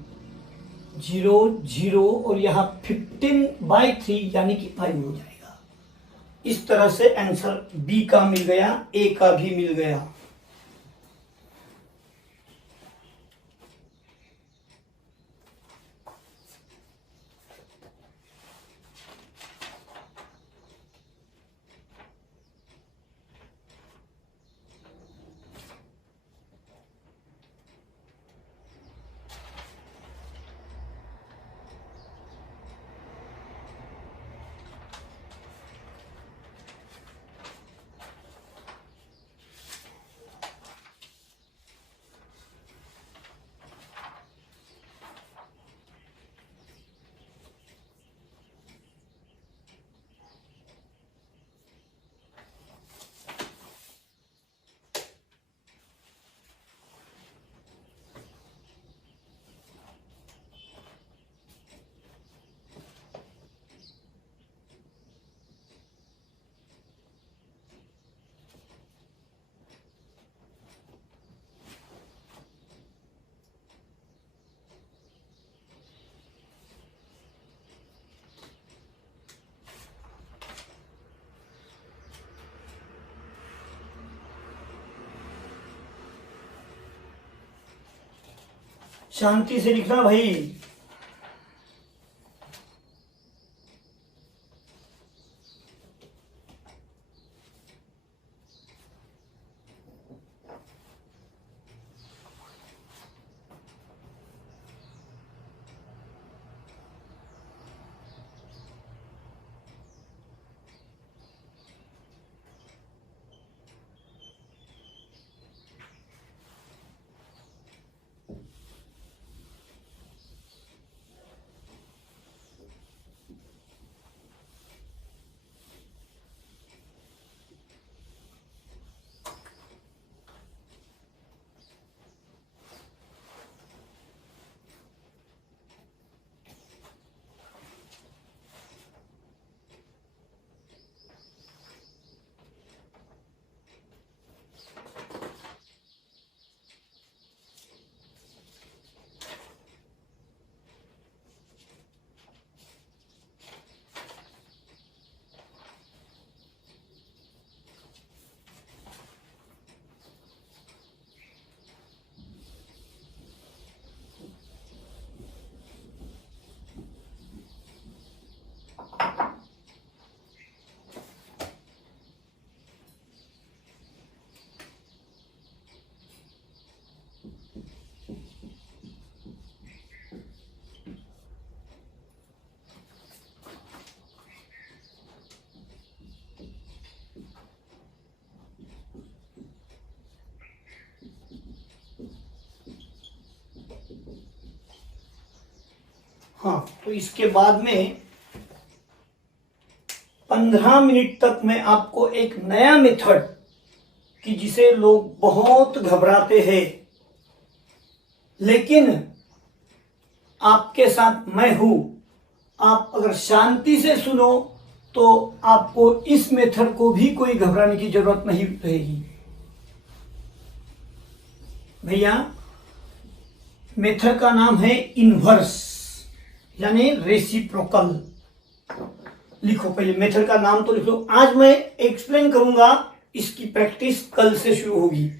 0 0 और यहां 15/3 यानी कि 5 हो जाएगा। इस तरह से आंसर बी का मिल गया, ए का भी मिल गया। शांति से लिखना भाई। हाँ, तो इसके बाद में 15 मिनट तक मैं आपको एक नया मेथड, कि जिसे लोग बहुत घबराते हैं, लेकिन आपके साथ मैं हूं। आप अगर शांति से सुनो तो आपको इस मेथड को भी कोई घबराने की जरूरत नहीं रहेगी। भैया मेथड का नाम है इनवर्स यानी रेसिप्रोकल। लिखो, पहले मेथड का नाम तो लिखो। आज मैं एक्सप्लेन करूंगा, इसकी प्रैक्टिस कल से शुरू होगी।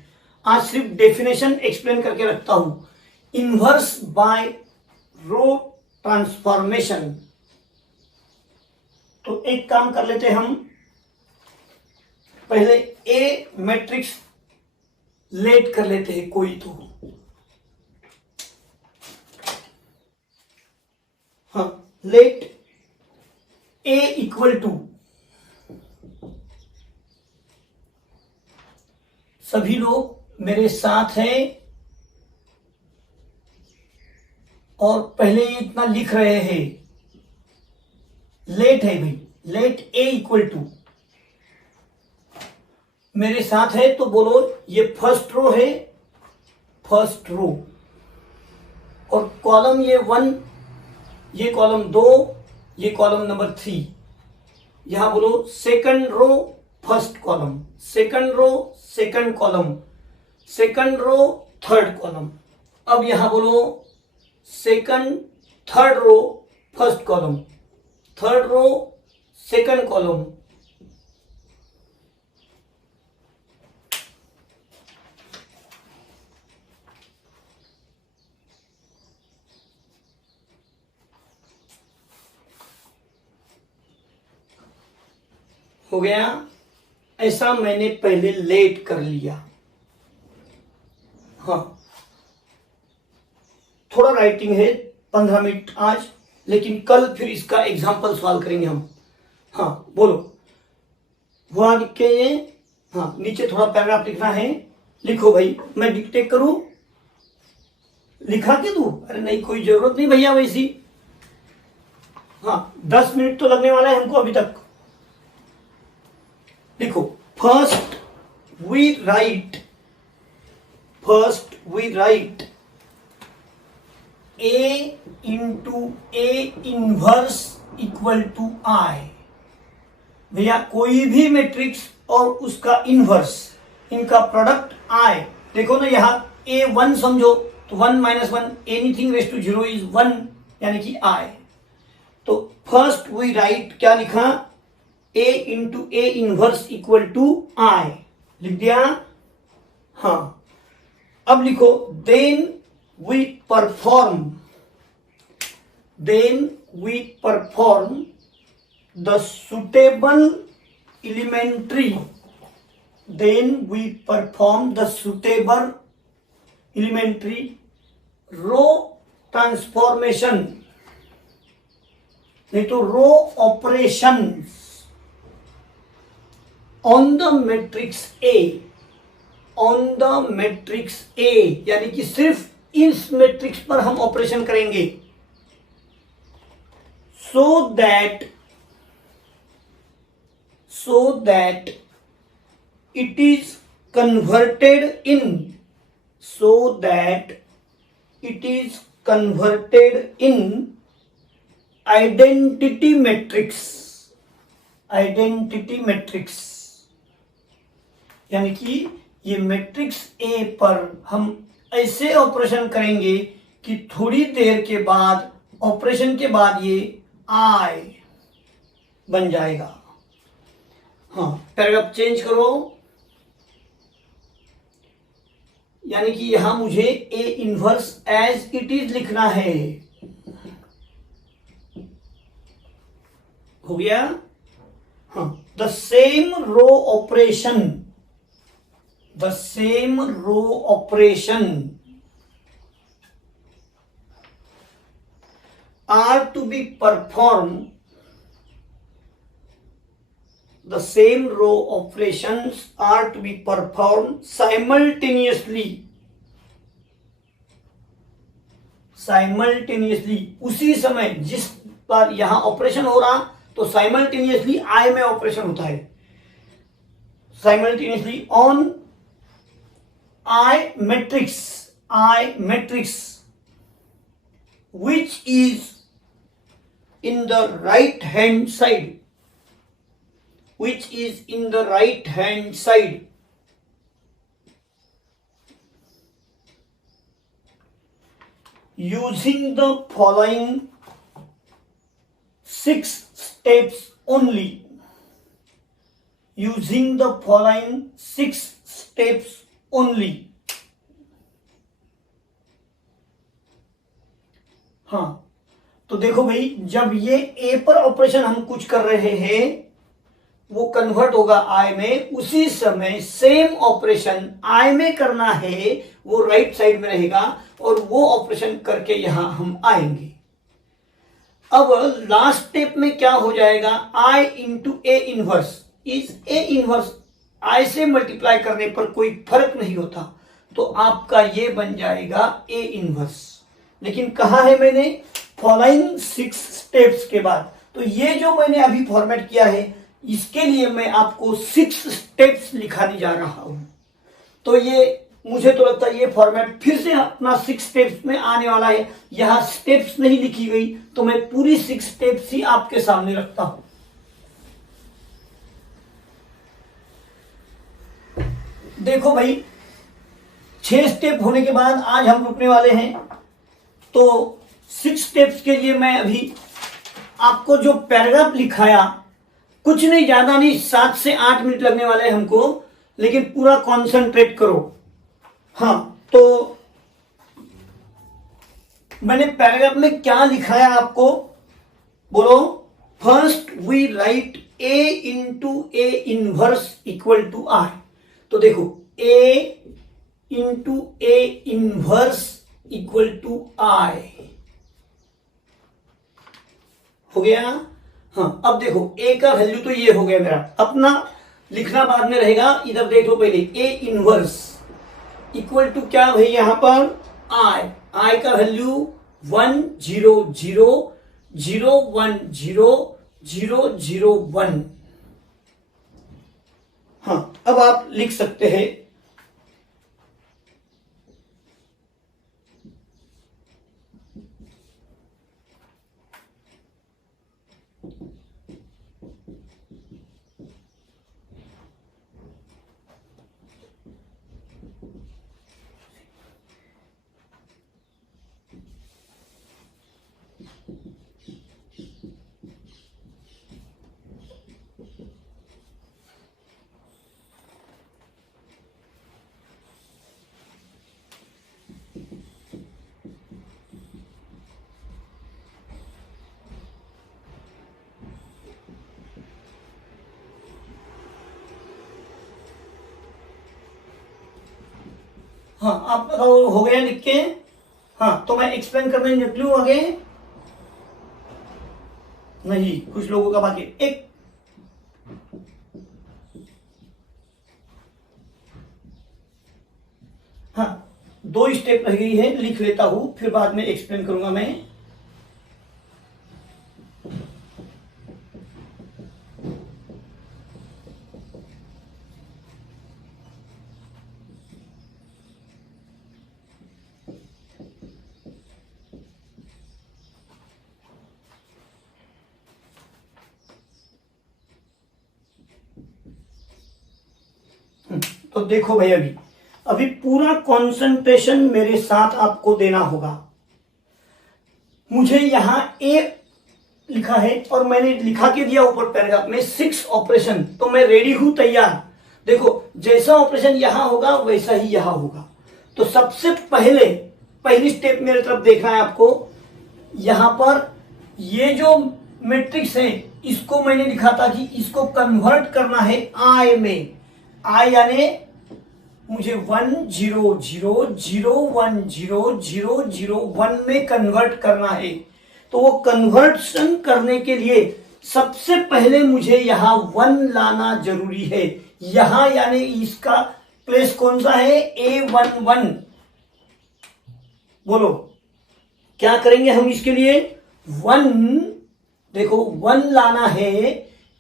आज सिर्फ डेफिनेशन एक्सप्लेन करके रखता हूं। Inverse by row transformation. तो एक काम कर लेते हैं हम, पहले ए मैट्रिक्स लेट कर लेते हैं कोई तो। हाँ, लेट ए इक्वल टू, सभी लोग मेरे साथ हैं और पहले ये इतना लिख रहे हैं। लेट है भाई, लेट ए इक्वल टू, मेरे साथ है तो बोलो ये फर्स्ट रो है, फर्स्ट रो, और कॉलम ये 1, ये कॉलम 2, ये कॉलम नंबर 3। यहां बोलो second row first column, second row second column, second row third column. अब यहां बोलो second third row first column, third row second column. हो गया? ऐसा मैंने पहले लेट कर लिया। हाँ, थोड़ा राइटिंग है 15 मिनट आज, लेकिन कल फिर इसका एग्जाम्पल सॉल्व करेंगे हम। हाँ बोलो, हुआ लिख के ये। हाँ, नीचे थोड़ा पैराग्राफ लिखना है। लिखो भाई, मैं डिक्टेट करूं? लिखा के दूं? अरे नहीं, कोई जरूरत नहीं भैया वैसी। हाँ, 10 मिनट तो लगने वाला है हमको अभी तक। लिखो, first we write A into A inverse equal to I. भैया कोई भी मैट्रिक्स और उसका इनवर्स, इनका प्रोडक्ट आई। देखो ना, यहां ए 1 समझो तो 1 - 1 एनीथिंग रेज टू 0 इज 1, यानी कि आई। तो फर्स्ट वी राइट क्या लिखा? A into A inverse equal to I, लिख दिया। हाँ, अब लिखो then we perform the suitable elementary row transformation, नहीं तो row operations on the matrix A, यानी कि सिर्फ इस मैट्रिक्स पर हम ऑपरेशन करेंगे। so that it is converted in identity matrix, यानी कि ये मैट्रिक्स ए पर हम ऐसे ऑपरेशन करेंगे कि थोड़ी देर के बाद, ऑपरेशन के बाद ये आई बन जाएगा। हाँ, पैराग्राफ चेंज करो, यानी कि यहां मुझे A inverse as it is लिखना है। हो गया? हाँ, the same row operation are to be performed, the same row operations are to be performed simultaneously, उसी समय जिस पर यहां ऑपरेशन हो रहा, तो साइमल्टेनियसली आई में ऑपरेशन होता है। Simultaneously on I matrix which is in the right hand side, using the following 6 steps only, using the following 6 steps only। हाँ, तो देखो भाई, जब ये ए पर ऑपरेशन हम कुछ कर रहे हैं वो कन्वर्ट होगा आई में, उसी समय सेम ऑपरेशन आई में करना है वो राइट साइड में रहेगा और वो ऑपरेशन करके यहां हम आएंगे। अब लास्ट स्टेप में क्या हो जाएगा, आई इंटू ए इनवर्स। इस ए इनवर्स आई से मल्टीप्लाई करने पर कोई फर्क नहीं होता, तो आपका ये बन जाएगा ए इनवर्स। लेकिन कहा है मैंने फॉलोइंग 6 स्टेप्स के बाद, तो ये जो मैंने अभी फॉर्मेट किया है इसके लिए मैं आपको 6 स्टेप्स लिखाने जा रहा हूं। तो ये मुझे तो लगता है ये फॉर्मेट फिर से अपना 6 स्टेप्स में आने वाला है। यहां स्टेप्स नहीं लिखी गई तो मैं पूरी 6 स्टेप्स ही आपके सामने रखता हूं। देखो भाई, 6 स्टेप होने के बाद आज हम रुकने वाले हैं। तो 6 स्टेप्स के लिए मैं अभी आपको जो पैराग्राफ लिखाया, कुछ नहीं, ज्यादा नहीं, 7 से 8 मिनट लगने वाले हैं हमको, लेकिन पूरा कॉन्सेंट्रेट करो। हाँ, तो मैंने पैराग्राफ में क्या लिखाया आपको बोलो। First we write A into A inverse equal to I. तो देखो, A into A inverse equal to I हो गया। हाँ, अब देखो ए का वैल्यू तो ये हो गया मेरा, अपना लिखना बाद में रहेगा। इधर देखो पहले, ए इनवर्स इक्वल टू क्या भाई, यहां पर आई का वैल्यू 1 0 0 0 1 0 0 0 1। हाँ, अब आप लिख सकते हैं हाँ, आप बताओ हो गया लिख के। हाँ, तो मैं एक्सप्लेन करने निकलूं आगे। नहीं, कुछ लोगों का बाकी एक। हाँ, 2 स्टेप रह गई है, लिख लेता हूं, फिर बाद में एक्सप्लेन करूंगा मैं। तो देखो भाई, अभी पूरा कंसंट्रेशन मेरे साथ आपको देना होगा। मुझे यहां ए लिखा है और मैंने लिखा के दिया ऊपर पैराग्राफ में 6 ऑपरेशन, तो मैं रेडी हूं, तैयार। देखो, जैसा ऑपरेशन यहां होगा वैसा ही यहां होगा। तो सबसे पहली स्टेप मेरे तरफ देखना है आपको। यहां पर ये जो मैट्रिक्स है इसको मैंने लिखा था कि इसको कन्वर्ट करना है आई में। आई यानी मुझे 1 0 0 0 1 0 0 0 1 में कन्वर्ट करना है। तो वो कन्वर्शन करने के लिए सबसे पहले मुझे यहां 1 लाना जरूरी है। यहां यानी इसका प्लेस कौन सा है, A11। बोलो क्या करेंगे हम इसके लिए, 1, देखो 1 लाना है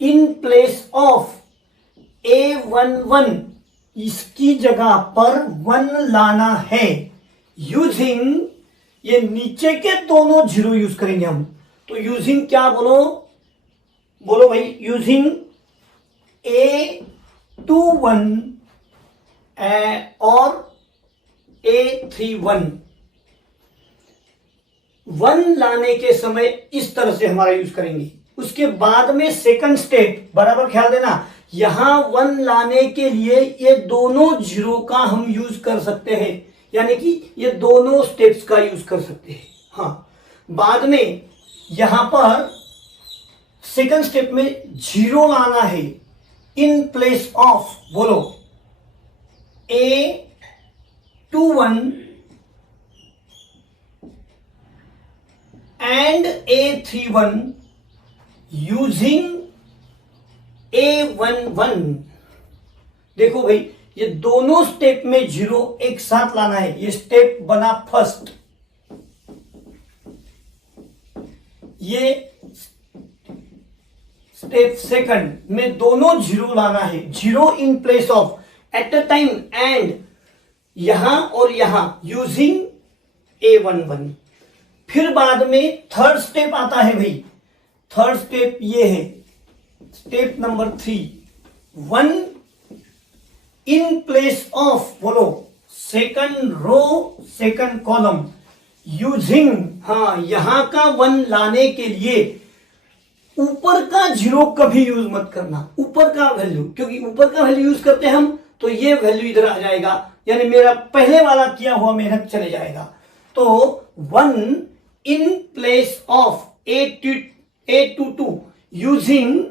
इन प्लेस ऑफ A11, इसकी जगह पर 1 लाना है यूजिंग, ये नीचे के दोनों 0 यूज करेंगे हम। तो यूजिंग क्या बोलो भाई, यूजिंग A21 और A31। 1 लाने के समय इस तरह से हमारा यूज करेंगे। उसके बाद में सेकंड स्टेप, बराबर ख्याल देना, यहां 1 लाने के लिए ये दोनों जीरो का हम यूज कर सकते हैं, यानी कि ये दोनों स्टेप्स का यूज कर सकते हैं। हाँ, बाद में यहां पर सेकंड स्टेप में जीरो लाना है इन प्लेस ऑफ, बोलो, A21 and A31 using A11। देखो भाई, ये दोनों स्टेप में जीरो एक साथ लाना है। ये स्टेप बना फर्स्ट, ये स्टेप सेकंड में दोनों जीरो लाना है। Zero in place of at a time and यहां और यहां यूजिंग A11। फिर बाद में थर्ड स्टेप आता है भाई। थर्ड स्टेप ये है, step number 3, 1 in place of, बोलो, second row second column using, हाँ, यहां का 1 लाने के लिए ऊपर का जीरो कभी यूज मत करना, ऊपर का वैल्यू, क्योंकि ऊपर का वैल्यू यूज करते हैं हम तो ये वैल्यू इधर आ जाएगा, यानी मेरा पहले वाला किया हुआ मेहनत चले जाएगा। तो 1 in place of A22 using,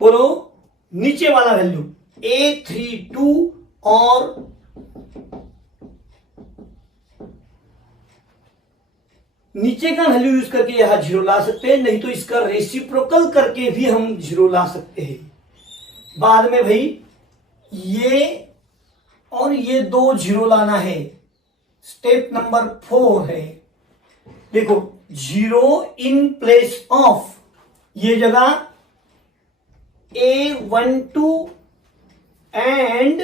बोलो, नीचे वाला वैल्यू A32 और नीचे का वैल्यू यूज करके यहां जीरो ला सकते हैं, नहीं तो इसका रेसिप्रोकल करके भी हम जीरो ला सकते हैं। बाद में भाई ये और ये दो जीरो लाना है, स्टेप नंबर 4 है। देखो, जीरो इन प्लेस ऑफ, ये जगह A12 एंड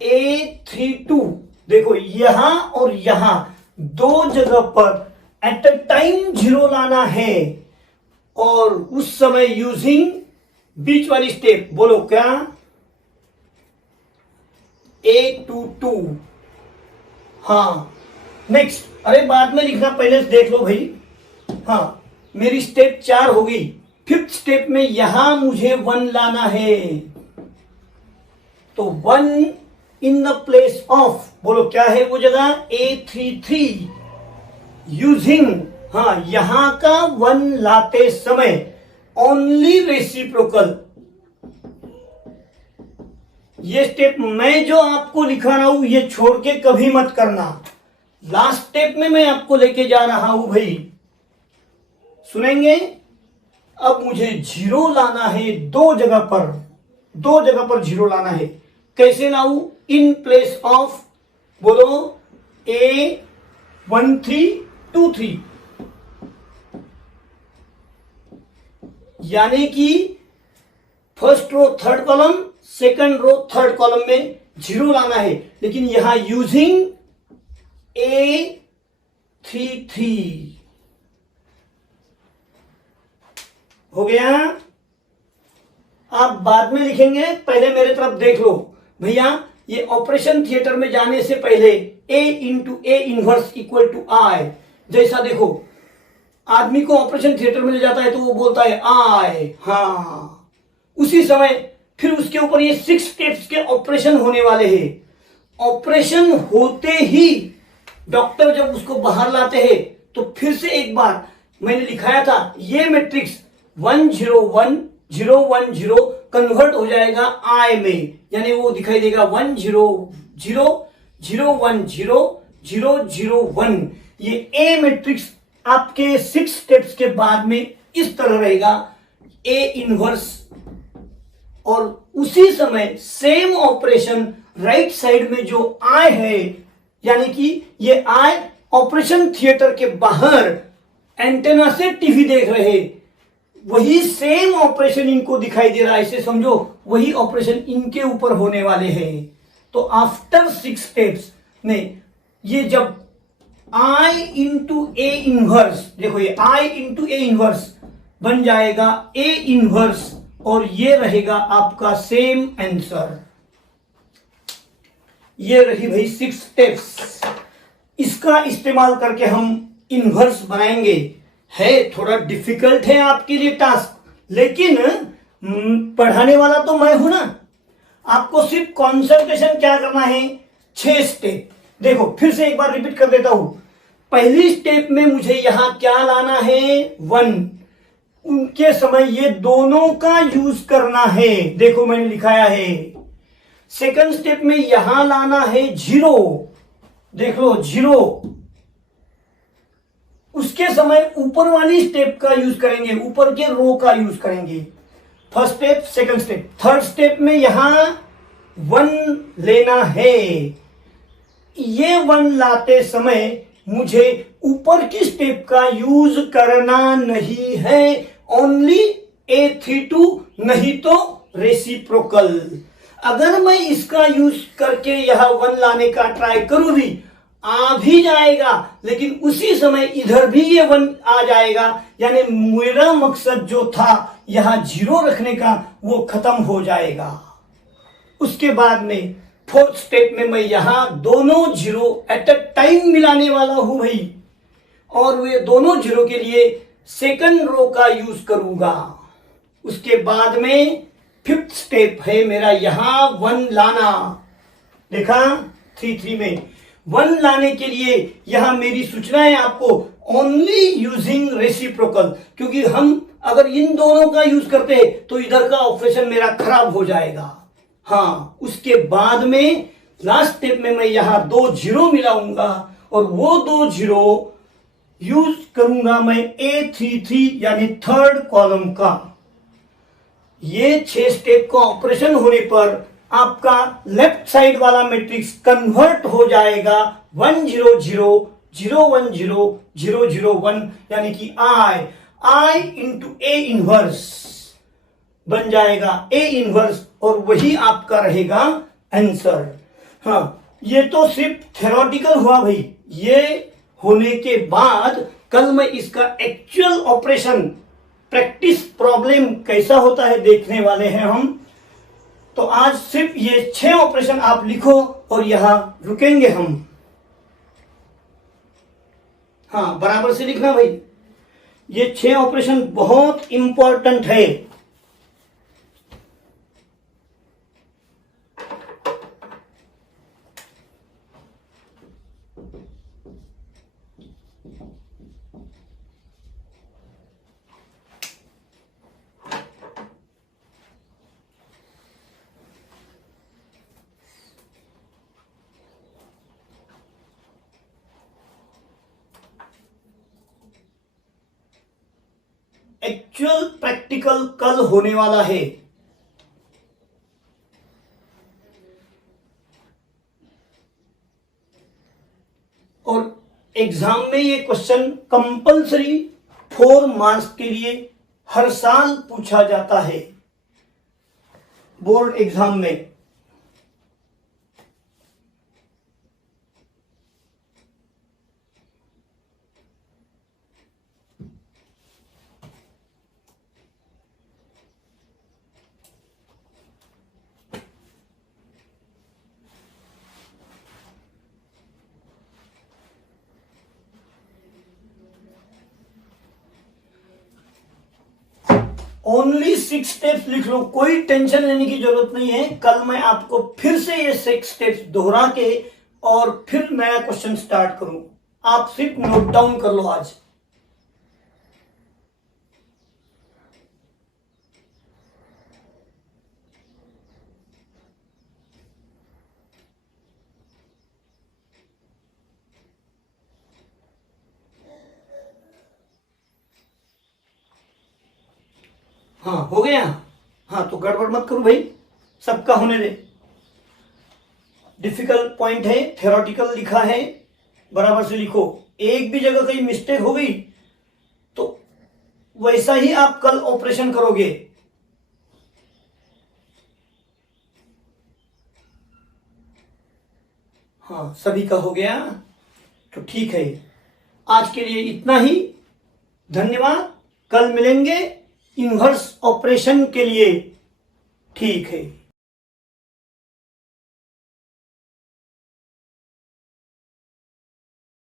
A32, देखो यहां और यहां दो जगह पर एट अ टाइम जीरो लाना है, और उस समय यूजिंग बीच वाली स्टेप, बोलो क्या, A22। हाँ, नेक्स्ट, अरे बाद में लिखना, पहले से देख लो भाई। हाँ, मेरी स्टेप 4 हो गई। फिफ्थ स्टेप में यहां मुझे 1 लाना है, तो 1 इन द प्लेस ऑफ, बोलो क्या है वो जगह, A33 यूजिंग, हाँ, यहां का 1 लाते समय ओनली रेसिप्रोकल। ये स्टेप मैं जो आपको लिखा रहा हूं ये छोड़ के कभी मत करना। लास्ट स्टेप में मैं आपको लेके जा रहा हूं भाई, सुनेंगे। अब मुझे जीरो लाना है दो जगह पर जीरो लाना है। कैसे लाऊं, इन प्लेस ऑफ, बोलो, A1323, यानी कि first row third column, second row third column में जीरो लाना है, लेकिन यहां यूजिंग A33। हो गया। आप बाद में लिखेंगे, पहले मेरे तरफ देख लो भैया। ये ऑपरेशन थिएटर में जाने से पहले A into A inverse equal to I, जैसा देखो आदमी को ऑपरेशन थिएटर में ले जाता है तो वो बोलता है I, हाँ, उसी समय फिर उसके ऊपर ये 6 स्टेप्स के ऑपरेशन होने वाले हैं। ऑपरेशन होते ही डॉक्टर जब उसको बाहर लाते हैं तो फिर से एक बार मैंने लिखाया था, ये मैट्रिक्स 101-010 कन्वर्ट हो जाएगा I में, यानी वो दिखाई देगा 100-010-001। ये A मैट्रिक्स आपके 6 स्टेप्स के बाद में इस तरह रहेगा, A इनवर्स। और उसी समय सेम ऑपरेशन राइट साइड में जो I है, यानी कि ये I ऑपरेशन थिएटर के बाहर एंटेना से टीवी देख रहे, वही सेम ऑपरेशन इनको दिखाई दे रहा है, ऐसे समझो वही ऑपरेशन इनके ऊपर होने वाले हैं। तो आफ्टर 6 स्टेप्स में ये जब I इंटू A इनवर्स, देखो ये I इंटू A इनवर्स बन जाएगा A इनवर्स, और ये रहेगा आपका सेम आंसर। ये रही भाई 6 स्टेप्स। इसका इस्तेमाल करके हम इन्वर्स बनाएंगे। है थोड़ा डिफिकल्ट है आपके लिए टास्क, लेकिन पढ़ाने वाला तो मैं हूं ना। आपको सिर्फ कंसंट्रेशन क्या करना है, 6 स्टेप। देखो फिर से एक बार रिपीट कर देता हूं। पहली स्टेप में मुझे यहां क्या लाना है, 1। उनके समय ये दोनों का यूज करना है, देखो मैंने लिखाया है। सेकंड स्टेप में यहां लाना है 0, देख लो 0। उसके समय ऊपर वाली स्टेप का यूज करेंगे, ऊपर के रो का यूज करेंगे। First step, second step. Third step में यहां 1 लेना है। ये 1 लाते समय मुझे ऊपर की स्टेप का यूज करना नहीं है, ओनली A32, नहीं तो रेसिप्रोकल। अगर मैं इसका यूज करके यह 1 लाने का ट्राई करूं भी, आ भी जाएगा, लेकिन उसी समय इधर भी ये 1 आ जाएगा, यानी मेरा मकसद जो था यहां 0 रखने का वो खत्म हो जाएगा। उसके बाद में फोर्थ स्टेप में मैं यहां दोनों 0 एट अ टाइम मिलाने वाला हूं भाई, और वे दोनों 0 के लिए सेकंड रो का यूज करूंगा। उसके बाद में फिफ्थ स्टेप है मेरा यहां 1 लाना। देखा 3 में 1 लाने के लिए यहां मेरी सूचना है आपको, ओनली यूजिंग रेसिप्रोकल, क्योंकि हम अगर इन दोनों का यूज करते तो इधर का ऑपरेशन मेरा खराब हो जाएगा। हाँ, उसके बाद में लास्ट स्टेप में मैं यहां 2 0 मिलाऊंगा, और वो 2 0 यूज करूंगा मैं A33 यानी थर्ड कॉलम का। ये 6 स्टेप का ऑपरेशन होने पर आपका लेफ्ट साइड वाला मैट्रिक्स कन्वर्ट हो जाएगा 1 0 0 0 1 0 0 0 1, यानी कि I इंटू A इनवर्स बन जाएगा A इनवर्स, और वही आपका रहेगा आंसर। हाँ, ये तो सिर्फ थ्योरेटिकल हुआ भाई। ये होने के बाद कल मैं इसका एक्चुअल ऑपरेशन, प्रैक्टिस प्रॉब्लम कैसा होता है देखने वाले हैं हम। तो आज सिर्फ ये 6 ऑपरेशन आप लिखो और यहां रुकेंगे हम। हाँ, बराबर से लिखना भाई। ये 6 ऑपरेशन बहुत इंपॉर्टेंट है। एक्चुअल प्रैक्टिकल कल होने वाला है। और एग्जाम में ये क्वेश्चन कंपलसरी 4 मार्क्स के लिए हर साल पूछा जाता है बोर्ड एग्जाम में। ओनली 6 स्टेप्स लिख लो, कोई टेंशन लेने की जरूरत नहीं है। कल मैं आपको फिर से ये 6 स्टेप्स दोहरा के और फिर नया क्वेश्चन स्टार्ट करूं। आप सिर्फ नोट डाउन कर लो आज। हाँ, हो गया। हाँ, तो गड़बड़ मत करो भाई, सबका होने दे। डिफिकल्ट पॉइंट है, थ्योरेटिकल लिखा है, बराबर से लिखो। एक भी जगह कहीं मिस्टेक हो गई तो वैसा ही आप कल ऑपरेशन करोगे। हाँ, सभी का हो गया तो ठीक है। आज के लिए इतना ही, धन्यवाद। कल मिलेंगे इन्वर्स ऑपरेशन के लिए, ठीक है।